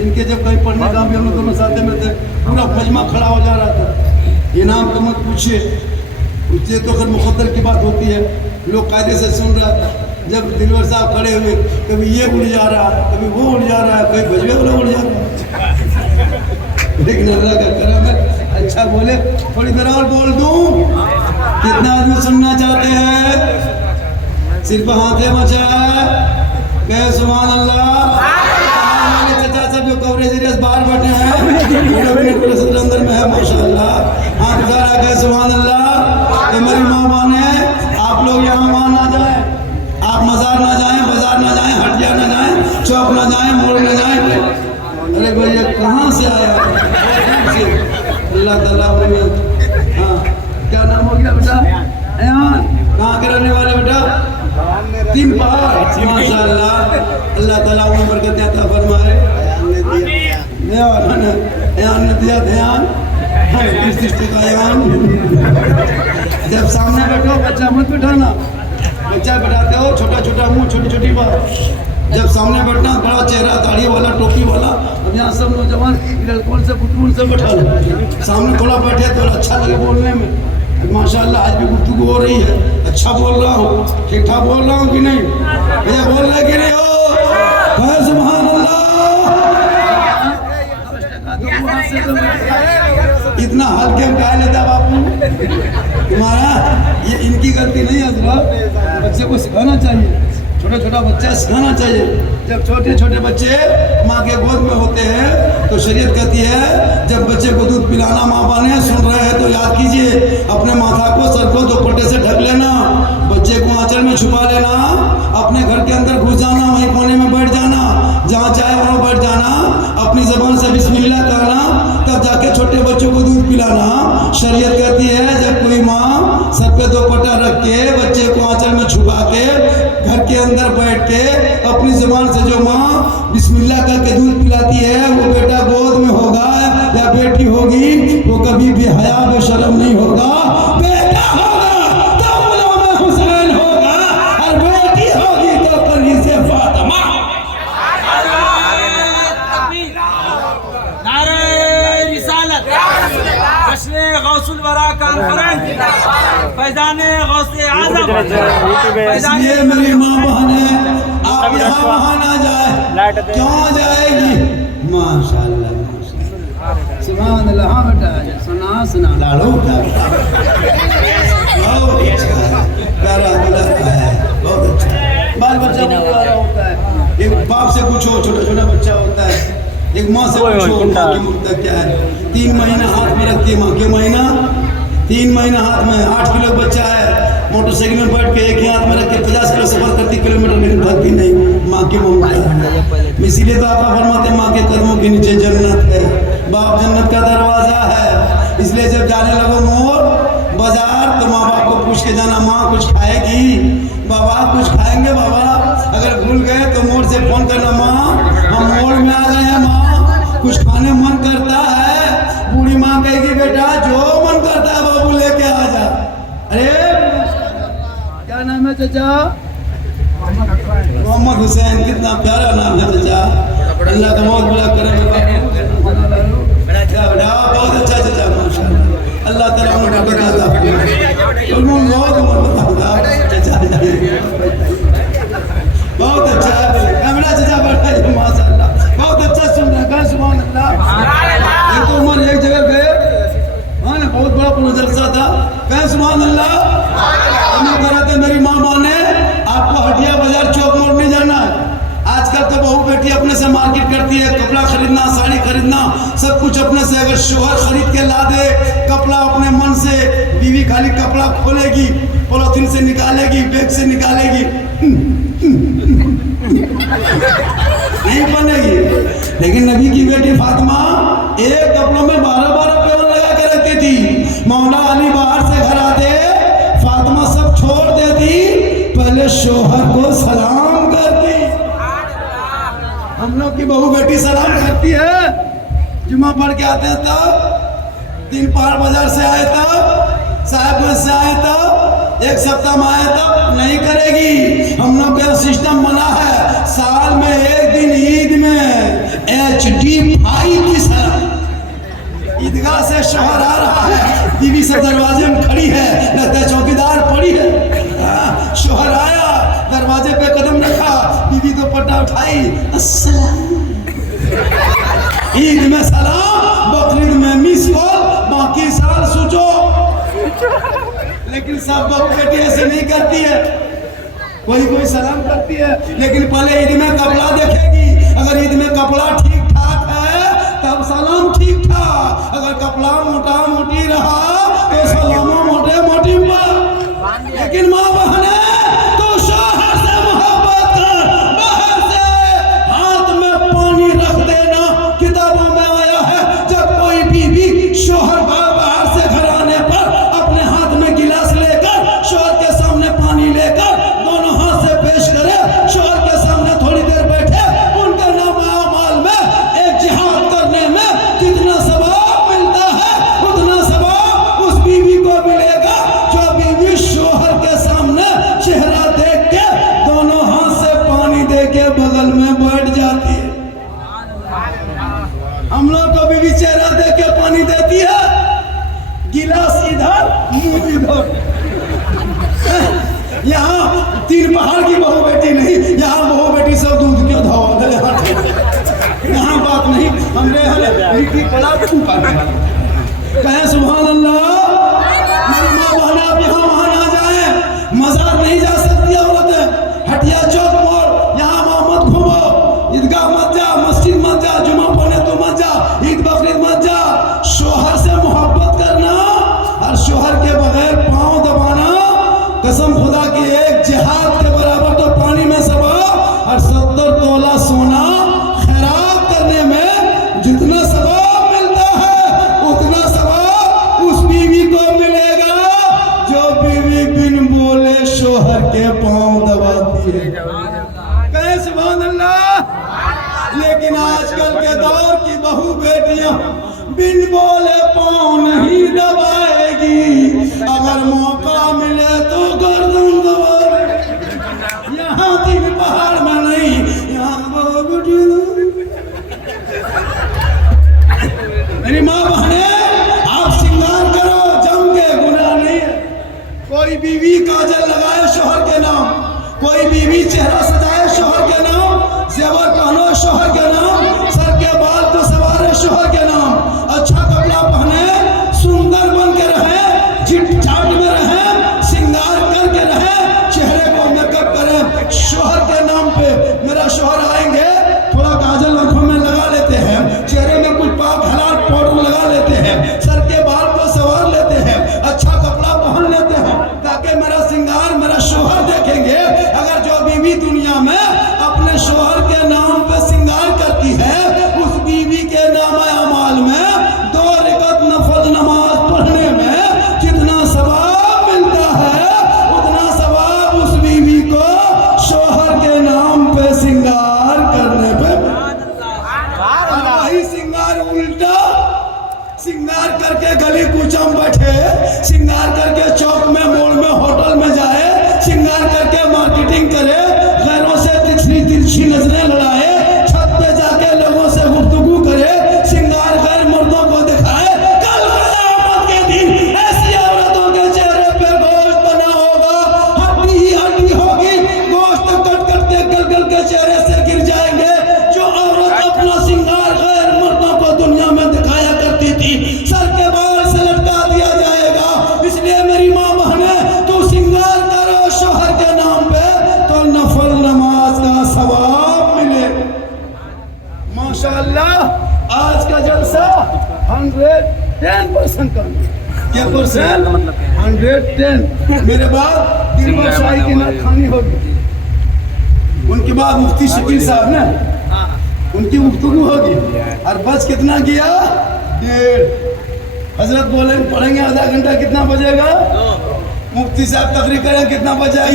इनके जब कहीं पढ़ने का भी हम लोग दोनों साथ में थे, पूरा मजमा खड़ा हो जा रहा था। इनाम तो मत पूछिए, उससे तो खैर मुकद्दर की बात होती है, लोग कायदे से सुन रहा था। जब दिलवर साहब खड़े हुए, कभी ये उड़ जा रहा है, कभी वो उड़ जा रहा है, कभी भजवे वाला उड़ जा रहा है। लेकिन अल्लाह का करम है, अच्छा बोले, थोड़ी देर और बोल दूं। कितना आदमी सुनना चाहते हैं? सिर्फ हाथे मचाए, कहे सुभान अल्लाह। हमारे चाचा सब जो कवरेज एरिया बाहर बैठे हैं, अंदर में है माशाअल्लाह, हाथ उठा रहा, कहे सुभान अल्लाह। तो मेरी माँ माने, आप लोग यहाँ वहाँ ना जाए, आप मजार ना जाएं, बाजार ना जाएं, हटिया ना जाएं, चौक ना जाएं, मोड़ ना जाएं। अरे भैया कहाँ से आया? अल्लाह ताला उन्हें, हाँ क्या नाम हो गया बेटा? ऐन, कहाँ के रहने वाले बेटा? 3 पहाड़, माशाअल्लाह। अल्लाह ताला उन्हें बरकत अता फरमाए। ऐन ने दिया ध्यान, का ऐन। जब सामने बैठो बच्चा मत बिठाना, बच्चा बैठाते हो छोटा छोटा मुंह, छोटी छोटी बात। जब सामने बैठना बड़ा चेहरा, दाढ़ी वाला, टोपी वाला। अब यहाँ सब नौजवान कौन से फुटबॉल से बैठा लो, सामने थोड़ा बैठे तो अच्छा लगे बोलने में। माशाअल्लाह आज भी गुफ्तगू हो रही है, अच्छा बोल रहा हूँ, ठीक ठाक बोल रहा हूँ कि नहीं? भैया बोल रहे कि नहीं हो? सुभान अल्लाह। इतना हल्के में कह लेता बापू तुम्हारा, ये इनकी गलती नहीं है हजरत, बच्चे को सिखाना चाहिए, छोटा छोटा बच्चा सिखाना चाहिए। जब छोटे छोटे बच्चे माँ के गोद में होते हैं तो शरीयत कहती है जब बच्चे को दूध पिलाना माँ बाने सुन रहे हैं तो याद कीजिए, अपने माथा को, सर को दुपट्टे से ढक लेना, बच्चे को आंचल में छुपा लेना, अपने घर के अंदर घुस जाना, वहीं कोने में बैठ जाना, जहाँ चाहे वहाँ बैठ जाना, अपनी ज़बान से बिस्मिल्लाह कहना, तब जाके छोटे बच्चों को दूध पिलाना। शरीयत कहती है जब कोई माँ सर पे दुपट्टा रख के बच्चे को आंचल में छुपा के घर के अंदर बैठ के अपनी ज़बान से जो माँ बिस्मिल्लाह करके दूध पिलाती है, वो बेटा गोद में होगा या बेटी होगी, वो कभी भी हया बेशर्म नहीं होगा। बेटा होगा तो गुलाम हुसैन होगा, और बेटी होगी तो कलीसे फातिमा। नारे रिसालत, जश्न गौसुल वरा कॉन्फ्रेंस, फैजाने गौसे आज़म, ये मेरी माँ बहन है, आप यहाँ वहाँ ना जाए, क्यों जाएगी? माशाअल्लाह माशाअल्लाह, सुभान अल्लाह। हाँ बेटा सुना सुना लाड़ो प्यारा दुल्हा है, बहुत अच्छा। बाल बच्चा प्यारा होता है, एक बाप से पूछो, छोटा छोटा बच्चा होता है, एक माँ से पूछो माँ की ममता क्या है। 3 महीना हाथ में रखती है माँ के, महीना 3 महीना हाथ में, 8 किलो बच्चा है, मोटरसाइकिल में बैठ के एक ही हाथ में रख के 50 किलो सफर करती किलोमीटर, लेकिन थकती नहीं। माँ की ममता है, इसीलिए तो आपका फरमाते माँ के कदमों के नीचे जन्नत है, बाप जन्नत का दरवाजा है। इसलिए जब जाने लगो मोर बाजार तो माँ बाप को पूछ के जाना, माँ कुछ खाएगी? बाबा कुछ खाएंगे बाबा? अगर भूल गए तो मोर से फोन करना, माँ हम मोड़ में आ गए हैं, माँ कुछ खाने मन करता है। बूढ़ी माँ कहेगी बेटा जो मन करता है बाबू लेके आ जा। अरे क्या नाम है चाचा? मोहम्मद हुसैन, कितना प्यारा नाम है चाचा, अल्लाह का बहुत बड़ा करम। बहुत अच्छा चाचा माशाअल्लाह, अल्लाह ताला उन्हें बताता बहुत अच्छा है मेरा चाचा, बड़ा माशाअल्लाह, बहुत अच्छा सुन रहा है, सुभान अल्लाह। एक तो उमर एक जगह गए, हाँ ना, बहुत बड़ा पूरा जलसा था, कहें सुभान अल्लाह। मैं कह रहा था मेरी माँ माने आपको हटिया बाजार चौक मोड़ नहीं जाना है। आजकल तो बहू बेटी अपने से मार्केट करती है, कपड़ा खरीदना, साड़ी खरीदना, सब कुछ अपने से। अगर शोहर खरीद के ला दे कपड़ा अपने मन से, बीवी खाली कपड़ा खोलेगी, पॉलिथीन से निकालेगी, बैग से निकालेगी, नहीं बनेगी। लेकिन नबी की बेटी फातिमा एक कपड़ों में 12-12 पेवन लगा के रखती थी। मौला अली बाहर से घर आते, फातिमा सब छोड़ देती, पहले के शोहर को सलाम करती। हम लोग की बहू बेटी सलाम करती है, जुम्मा पढ़ के आते हैं तब, 3 पहाड़ बाजार से आए तब, साहेबगंज से आए तब, 1 सप्ताह में आए तब नहीं करेगी। हम लोग का सिस्टम बना है, साल में 1 दिन ईद में HD5 की सलाम। ईदगाह से शोहर आ रहा है, बीवी से दरवाजे में खड़ी है, लगता है चौकीदार पड़ी है। शोहर आया, दरवाजे पे कदम रखा, बीवी को पट्टा उठाई, अस्सलाम। ईद में सलाम, बकरीद में मिस कॉल, बाकी साल सोचो। लेकिन सब बहू बेटी ऐसे नहीं करती है, कोई सलाम करती है, लेकिन पहले ईद में कपड़ा देखेगी। अगर ईद में कपड़ा ठीक ठाक है तब सलाम ठीक ठाक, अगर कपड़ा मोटा मोटी रहा तो सलामो मोटे मोटी पर। लेकिन माँ बहने तो शोहर से मोहब्बत कर, बाहर से हाथ में पानी रख देना। किताबों में आया है, जब कोई बीवी शोहर बाहर से घर आने पर अपने हाथ में गिलास लेकर शोहर के सामने पानी लेकर दोनों हाथ से पेश करे, शोहर के सामने थोड़ी देर बैठे, उनके नाम अमाल में एक जिहाद करने में जितना सवाब मिलता है उतना सवाब उस बीवी को मिलेगा जो बीवी शोहर के सामने चेहरा देख के दोनों हाथ से पानी दे के बगल में बैठ जाती है। हम लोग को बीवी चेहरा देख के पानी देती है, गिलास इधर मुंह इधर। यहाँ 3 पहाड़ की बहू बेटी नहीं, यहाँ बहू बेटी सब दूध के धाव। यहाँ बात नहीं, हमने मिट्टी पड़ा कहें सुभान अल्लाह। मेरी माँ बहन आप यहाँ वहाँ ना जाए, मजार नहीं जा सकती औरतें, हटिया चौक मोड़ यहाँ वहाँ मत घूमो, ईदगाह मत जा, मस्जिद मत जा, जुमा पढ़ने तो मत जा, ईद बकरीद मत जा। शोहर से मोहब्बत करना और शोहर के बगैर पाँव दबाना कसम खुदा की एक जिहाद के बराबर तो पानी में सवाब, और 70 तोला सोना खैरात करने में जितना सवाब मिलता है उतना सवाब उस बीवी को मिलेगा जो बीवी बिन बोले शोहर के पांव दबाती है। कहे सुभान अल्लाह। लेकिन आजकल के दौर की बहू बेटियां बिन बोले पांव नहीं दबाएगी, अगर मौका मिले तो गर्दन दबाएगी। यहाँ 3 पहाड़ में नहीं, यहाँ मेरी माँ बहने आप श्रृंगार करो जम के, गुनाह नहीं है। कोई बीवी काजल लगाए शोहर के नाम, कोई बीवी चेहरा सजाए शोहर के नाम, जेवर पहनो शोहर के नाम, सर के बाल को सवारे शोहर के नाम, अच्छा कपड़ा पहने, सुंदर बन के रहे, चिट चाट में रहे, श्रृंगार करके रहे, चेहरे को मेकअप करें शोहर के नाम पे। मेरा शोहर आएंगे, थोड़ा काजल आंखों में लगा लेते हैं, चेहरे में कुछ पाक हलाल पाउडर लगा लेते हैं, सर के बाल को सवार लेते हैं, अच्छा कपड़ा पहन लेते हैं, ताकि मेरा श्रृंगार मेरा शोहर देखेंगे। अगर जो बीवी दुनिया में अपने शोहर के नाम पे श्रृंगार करती है, उस बीवी के नाम अमाल में 2 रकात नफल नमाज पढ़ने में जितना सवाब मिलता है उतना सवाब उस बीवी को शोहर के नाम पे श्रृंगार करने पे। वही श्रृंगार उल्टा, श्रृंगार करके गली कूचा में बैठे, श्रृंगार करके चौक में मोड़ में होटल में जाए, श्रृंगार करके मार्केटिंग करे, गैरों से तिरछी नजरें लड़ाए, छत पे जाके लोगों से गुफ्तगू करे, श्रृंगार कर मर्दों को दिखाए। कल क़यामत के दिन ऐसी औरतों के चेहरे पे गोश्त बना होगा, हड्डी ही हड्डी होगी, गोश्त कट कटते गल के चेहरे से गिर जाएंगे। जो औरत अपना श्रृंगार गैर मर्दों को दुनिया में दिखाया करती थी, सर के बाल से लटका दिया जाएगा। इसलिए मेरी माँ बहने तो श्रृंगार करो शोहर के नाम पे, तो नफल नमाज का सवाब मिले। माशाअल्लाह आज का जलसा 110% कम। क्या परसेंट? 110। मेरे बाद दिल में शाही की नात खानी होगी, उनके बाद मुफ्ती शकील साहब ने उनकी गुफ्तगू होगी, और बच कितना किया? 1.5। हजरत बोले पढ़ेंगे आधा घंटा, कितना बजेगा? मुफ्ती साहब तकरीर करें, कितना बजेगा?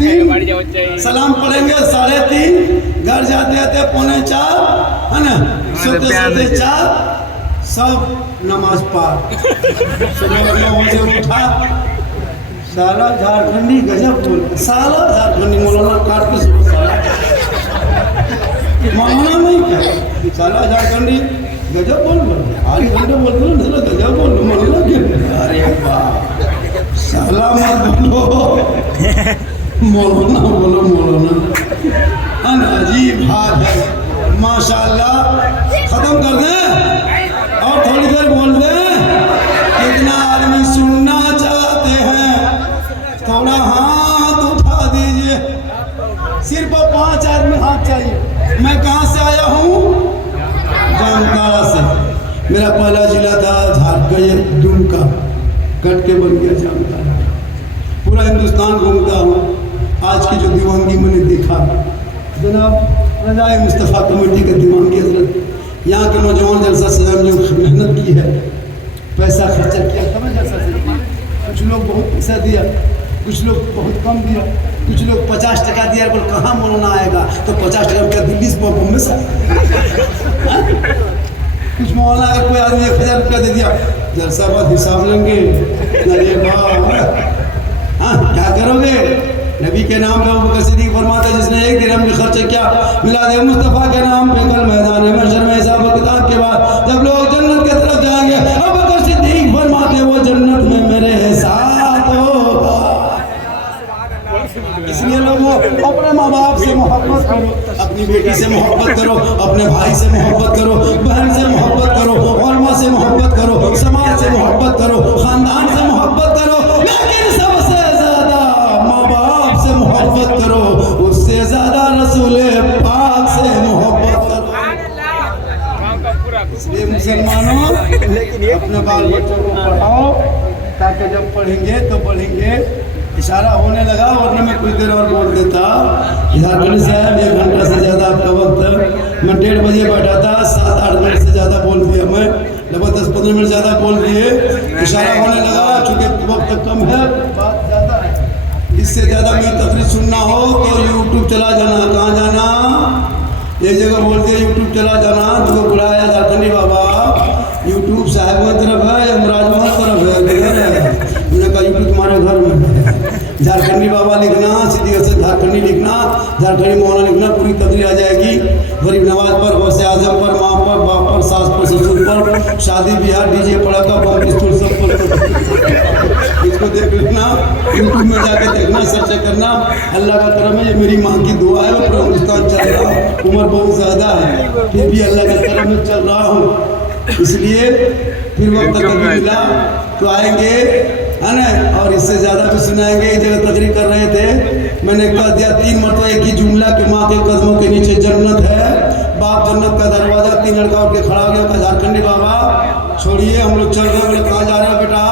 3 सलाम पढ़ेंगे 3:30 घर जाते आते 3:45 है ना सोते सोते 4 सब नमाज पार सुबह 9 बजे उठा साला झारखंडी गजब बोल साला झारखंडी मौलाना काट के सुबह साला मौलाना नहीं क्या साला झारखंडी गजब बोल 8 घंटे बोलते ना गजब बोल मौलाना क्यों अरे वाह साला मत बोलो मौलाना बोलो मौलाना अजीब हाल है माशाल्लाह खत्म कर दें और थोड़ी देर बोल दें कितना आदमी सुनना चाहते हैं थोड़ा हाथ उठा दीजिए सिर्फ 5 आदमी हाथ चाहिए मैं कहाँ से आया हूँ जामताड़ा से मेरा पहला जिला था झारखंड दुमका कट के बन गया जामताड़ा पूरा हिंदुस्तान घूमता हूँ आज की जो दीवानगी मैंने देखा जनाब रजाए मुस्तफ़ा कमेटी के दीवानगी हजरत यहाँ के नौजवान जलसा सजाम जो मेहनत की है पैसा खर्चा किया तब जलसा सजा कुछ लोग बहुत पैसा दिया कुछ लोग बहुत कम दिया कुछ लोग 50 टका दिया बोल कहाँ मौलाना आएगा तो 50 टका क्या दिल्ली से बम्बई से कुछ मौलाना अगर कोई आदमी 1000 रुपया दे दिया जलसा बाद हिसाब लेंगे अरे वाह हाँ क्या करोगे नबी के नाम पे अबू बकर सिद्दीक फरमाता है जिसने 1 दिरहम भी खर्च किया मिलाद मुस्तफ़ा के नाम पे कल मैदान महशर में हिसाब किताब के बाद जब लोग जन्नत की तरफ जाएंगे अबू बकर सिद्दीक फरमाते हैं वो जन्नत में मेरे साथ होगा इसलिए लोगों अपने माँ बाप से मोहब्बत करो अपनी बेटी से मोहब्बत करो अपने भाई से मोहब्बत करो बहन से मोहब्बत करो उलमा से मोहब्बत करो समाज से मोहब्बत करो खानदान से मोहब्बत करो लेकिन सबसे ज्यादा माँ बाप से मोहब्बत करो उससे ज्यादा रसूल पाक से मोहब्बत करो इसलिए मुसलमानों अपने बाल बच्चों को पढ़ाओ ताकि जब पढ़ेंगे तो पढ़ेंगे इशारा होने लगा वरना मैं कुछ देर और बोल देता झारखंड साहब 1 घंटा से ज़्यादा आपका वक्त मैं 1:30 बजे बैठा था 7-8 मिनट से ज़्यादा बोल दिया मैं लगभग 10-15 मिनट ज़्यादा बोल दिए इशारा होने लगा चूँकि वक्त कम है बात ज़्यादा है इससे ज़्यादा मेरी तकरीर सुनना हो तो यूट्यूब चला जाना कहाँ जाना एक जगह बोलते यूट्यूब चला जाना तो बुलाया झारखंडी बाबा यूट्यूब साहेब तरफ है या मुराजमान तरफ है मैंने कहा यूट्यूब तुम्हारे घर में झारखंडी बाबा लिखना सीधी से झारखंडी लिखना झारखंडी मौलाना लिखना पूरी तकरीर आ जाएगी गरीब नवाज पर वैसे आजम पर माँ पर बाप पर सास पर ससुर पर शादी ब्याह डीजे पड़ाका बम पिस्तौल सब पर इसको देख लेना यूट्यूब में जाके देखना सर्च करना अल्लाह का करम है ये मेरी माँ की दुआ है पूरा हिंदुस्तान चल रहा है उम्र बहुत ज़्यादा है फिर भी अल्लाह का करम में चल रहा हूँ इसलिए फिर वक्त कभी मिला तो आएंगे है ना और इससे ज़्यादा भी सुनाएंगे एक जगह तकरीर कर रहे थे मैंने कह दिया 3 मरतबा एक ही जुमला कि माँ के कदमों के नीचे जन्नत है बाप जन्नत का दरवाज़ा 3 लड़का उठ के खड़ा हो गया झारखंडी बाबा छोड़िए हम लोग चल रहे हैं बोले कहाँ जा रहे हो बेटा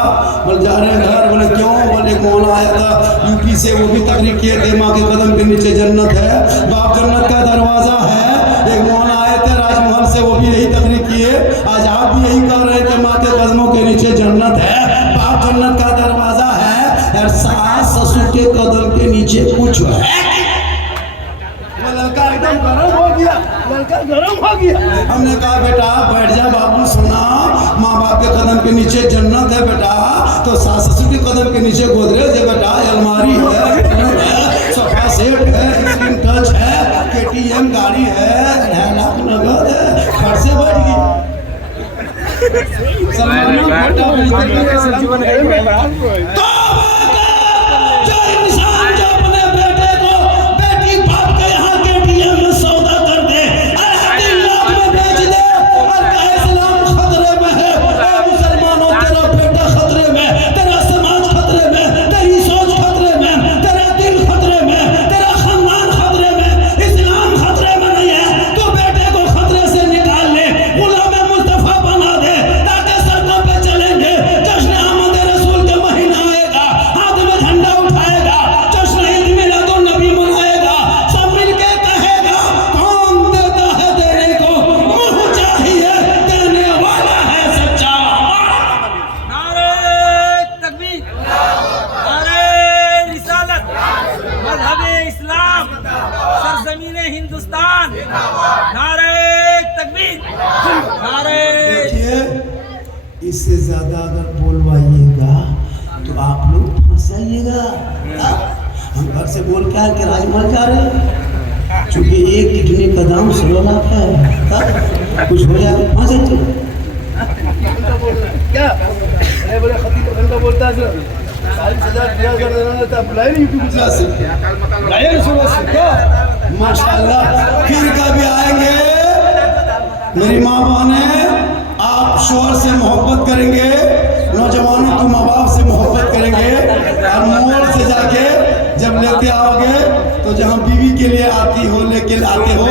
बोले जा रहे हैं घर बोले क्यों बोले एक मौलाना आया था यूपी से वो भी तकरीर किए थे माँ के कदम के नीचे जन्नत है बाप जन्नत का दरवाज़ा है एक मौलाना आए थे राजमहल से वो भी यही तकरीर किए आज आप भी यही कर रहे थे माँ के कदमों के नीचे जन्नत है बाप जन्नत का दरवाज़ा है और सास ससुर के कदम के नीचे कुछ है लड़का एकदम गर्म हो गया लड़का गर्म हो गया हमने कहा बेटा बैठ जा बाबू सुना माँ बाप के कदम के नीचे जन्नत है बेटा तो सास ससुर के कदम के नीचे गोदरेज है बेटा अलमारी है सोफा सेट है स्क्रीन टच है KTM गाड़ी है 2.5 लाख नगद है घर से बैठ गई इससे ज्यादा अगर बोलवाइएगा तो आप लोग फंस जाइएगा। हम घर से बोल के आए कि राजमहल जा रहे हैं, चूंकि एक किडनी का दाम 16 लाख है, कुछ हो जाए फंस जाइए। क्या अरे बोले खतीब तो घंटा बोलता है 40,000 50,000 देना था, बुलाए नहीं यूट्यूब से बुलाए नहीं सुबह से क्या। माशाल्लाह फिर कभी आएंगे। मेरी माँ बहने, आप शोहर से मोहब्बत करेंगे, नौजवानों को माँ बाप से मोहब्बत करेंगे, और मोड़ से जाके जब लेते आओगे तो जहाँ बीवी के लिए आती हो लेके आते हो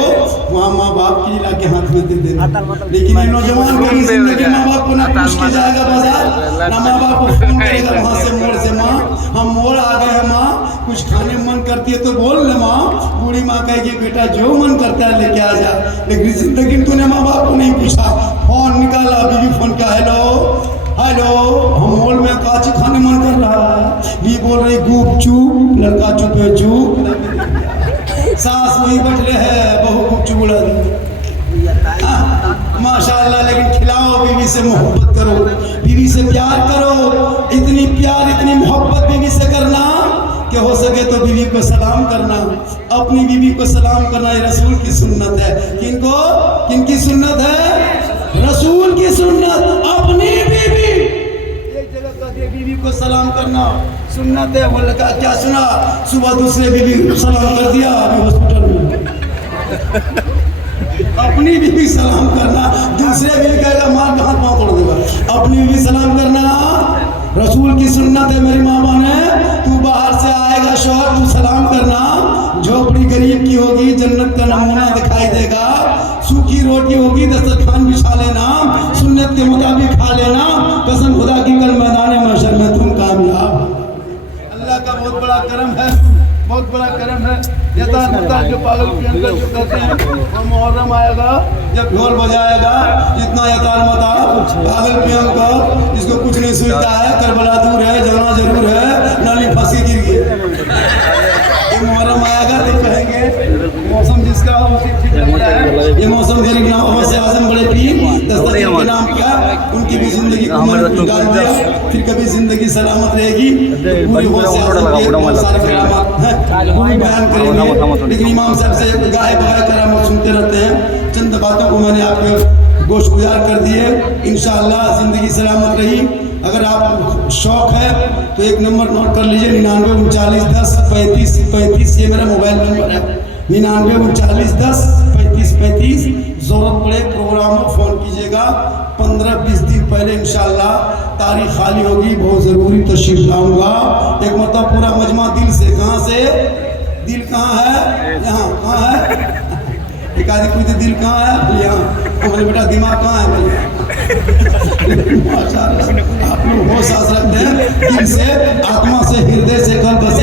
वहाँ माँ बाप की ला के हाथ में दे देना। लेकिन ये नौजवान कभी जिंदगी माँ बाप को ना पूछ के जाएगा बाजार, ना माँ बाप को फोन करेगा वहाँ से मोड़ से, माँ हम मोड़ आ गए हैं, माँ कुछ खाने मन करती है तो बोल ले माँ। बूढ़ी माँ कहेगी बेटा जो मन करता है लेके आ जा। लेकिन जिंदगी में तूने माँ बाप को नहीं पूछा, फोन निकाला, बीवी फोन का हेलो हेलो, हम मॉल में काची खाने मन कर रहा है, भी बोल रही गुपचुप, लड़का चुपे चुप, सास वही बैठे है, बहू गुपचुप बोला माशाल्लाह। लेकिन खिलाओ, बीवी से मोहब्बत करो, बीवी से प्यार करो, इतनी प्यार इतनी मोहब्बत बीवी से करना कि हो सके तो बीवी को सलाम करना। अपनी बीवी को सलाम करना ये रसूल की सुन्नत है। किनको किनकी सुन्नत है? रसूल की सुन्नत। अपनी बीवी एक जगह कहती है बीवी को सलाम करना सुन्नत है, बोले का क्या सुना, सुबह दूसरे बीवी को सलाम कर दिया अभी हॉस्पिटल में। अपनी बीवी सलाम करना, दूसरे बीवी कहेगा मार के हाथ पाँव तोड़ देगा। अपनी बीवी सलाम करना रसूल की सुन्नत है। मेरी माँ ने तू बाहर से आएगा शौहर, तू सलाम करना, झोपड़ी गरीब की होगी जन्नत का नमूना दिखाई देगा, सूखी रोटी होगी दस्तरखान बिछा लेना, सुन्नत के मुताबिक खा लेना, कसम खुदा की कल मैदान महशर में तुम कामयाब। अल्लाह का बहुत बड़ा करम है, बहुत बड़ा करम है। यतार जो पागल के अंदर जो कहते हैं वो मुहर्रम आएगा जब ढोल बजाएगा, जितना यतार मता पागल पियम को जिसको कुछ नहीं सुनता है, करबला दूर है जाना जरूर है, नाली फंसी गिर गई। मुहर्रम आएगा तो कहेंगे मौसम जिसका उसी ठीक लग रहा है। ये मौसम गरीब नाम से आजम बड़े पीर दस्तगीर के नाम का, उनकी भी जिंदगी को मैंने डाल दिया, फिर कभी जिंदगी सलामत रहेगी। पूरी गौसे आजम के बहुत सारे करामात हैं, वो भी बयान करेंगे। लेकिन इमाम साहब से गाहे बगाहे करामात सुनते रहते हैं। चंद बातों को मैंने आपके गोश गुजार कर दिए। इंशाअल्लाह जिंदगी सलामत रही। अगर आप शौक है तो एक नंबर नोट कर लीजिए, 99 39 10 35 35, ये मेरा मोबाइल नंबर है। 99 39 10 35 35। ज़रूरत पड़े प्रोग्राम में फ़ोन कीजिएगा। 15-20 दिन पहले इंशाअल्लाह तारीख खाली होगी, बहुत ज़रूरी तशरीफ लाऊंगा। एक मतलब पूरा मजमा दिल से। कहाँ से? दिल कहाँ है? यहाँ। कहाँ है? एक आदमी पूछते दिल कहाँ है? यहाँ। बोले बेटा दिमाग कहाँ है? माशाअल्लाह आप लोग होश रखते हैं। दिल से, आत्मा से, हृदय से कल बस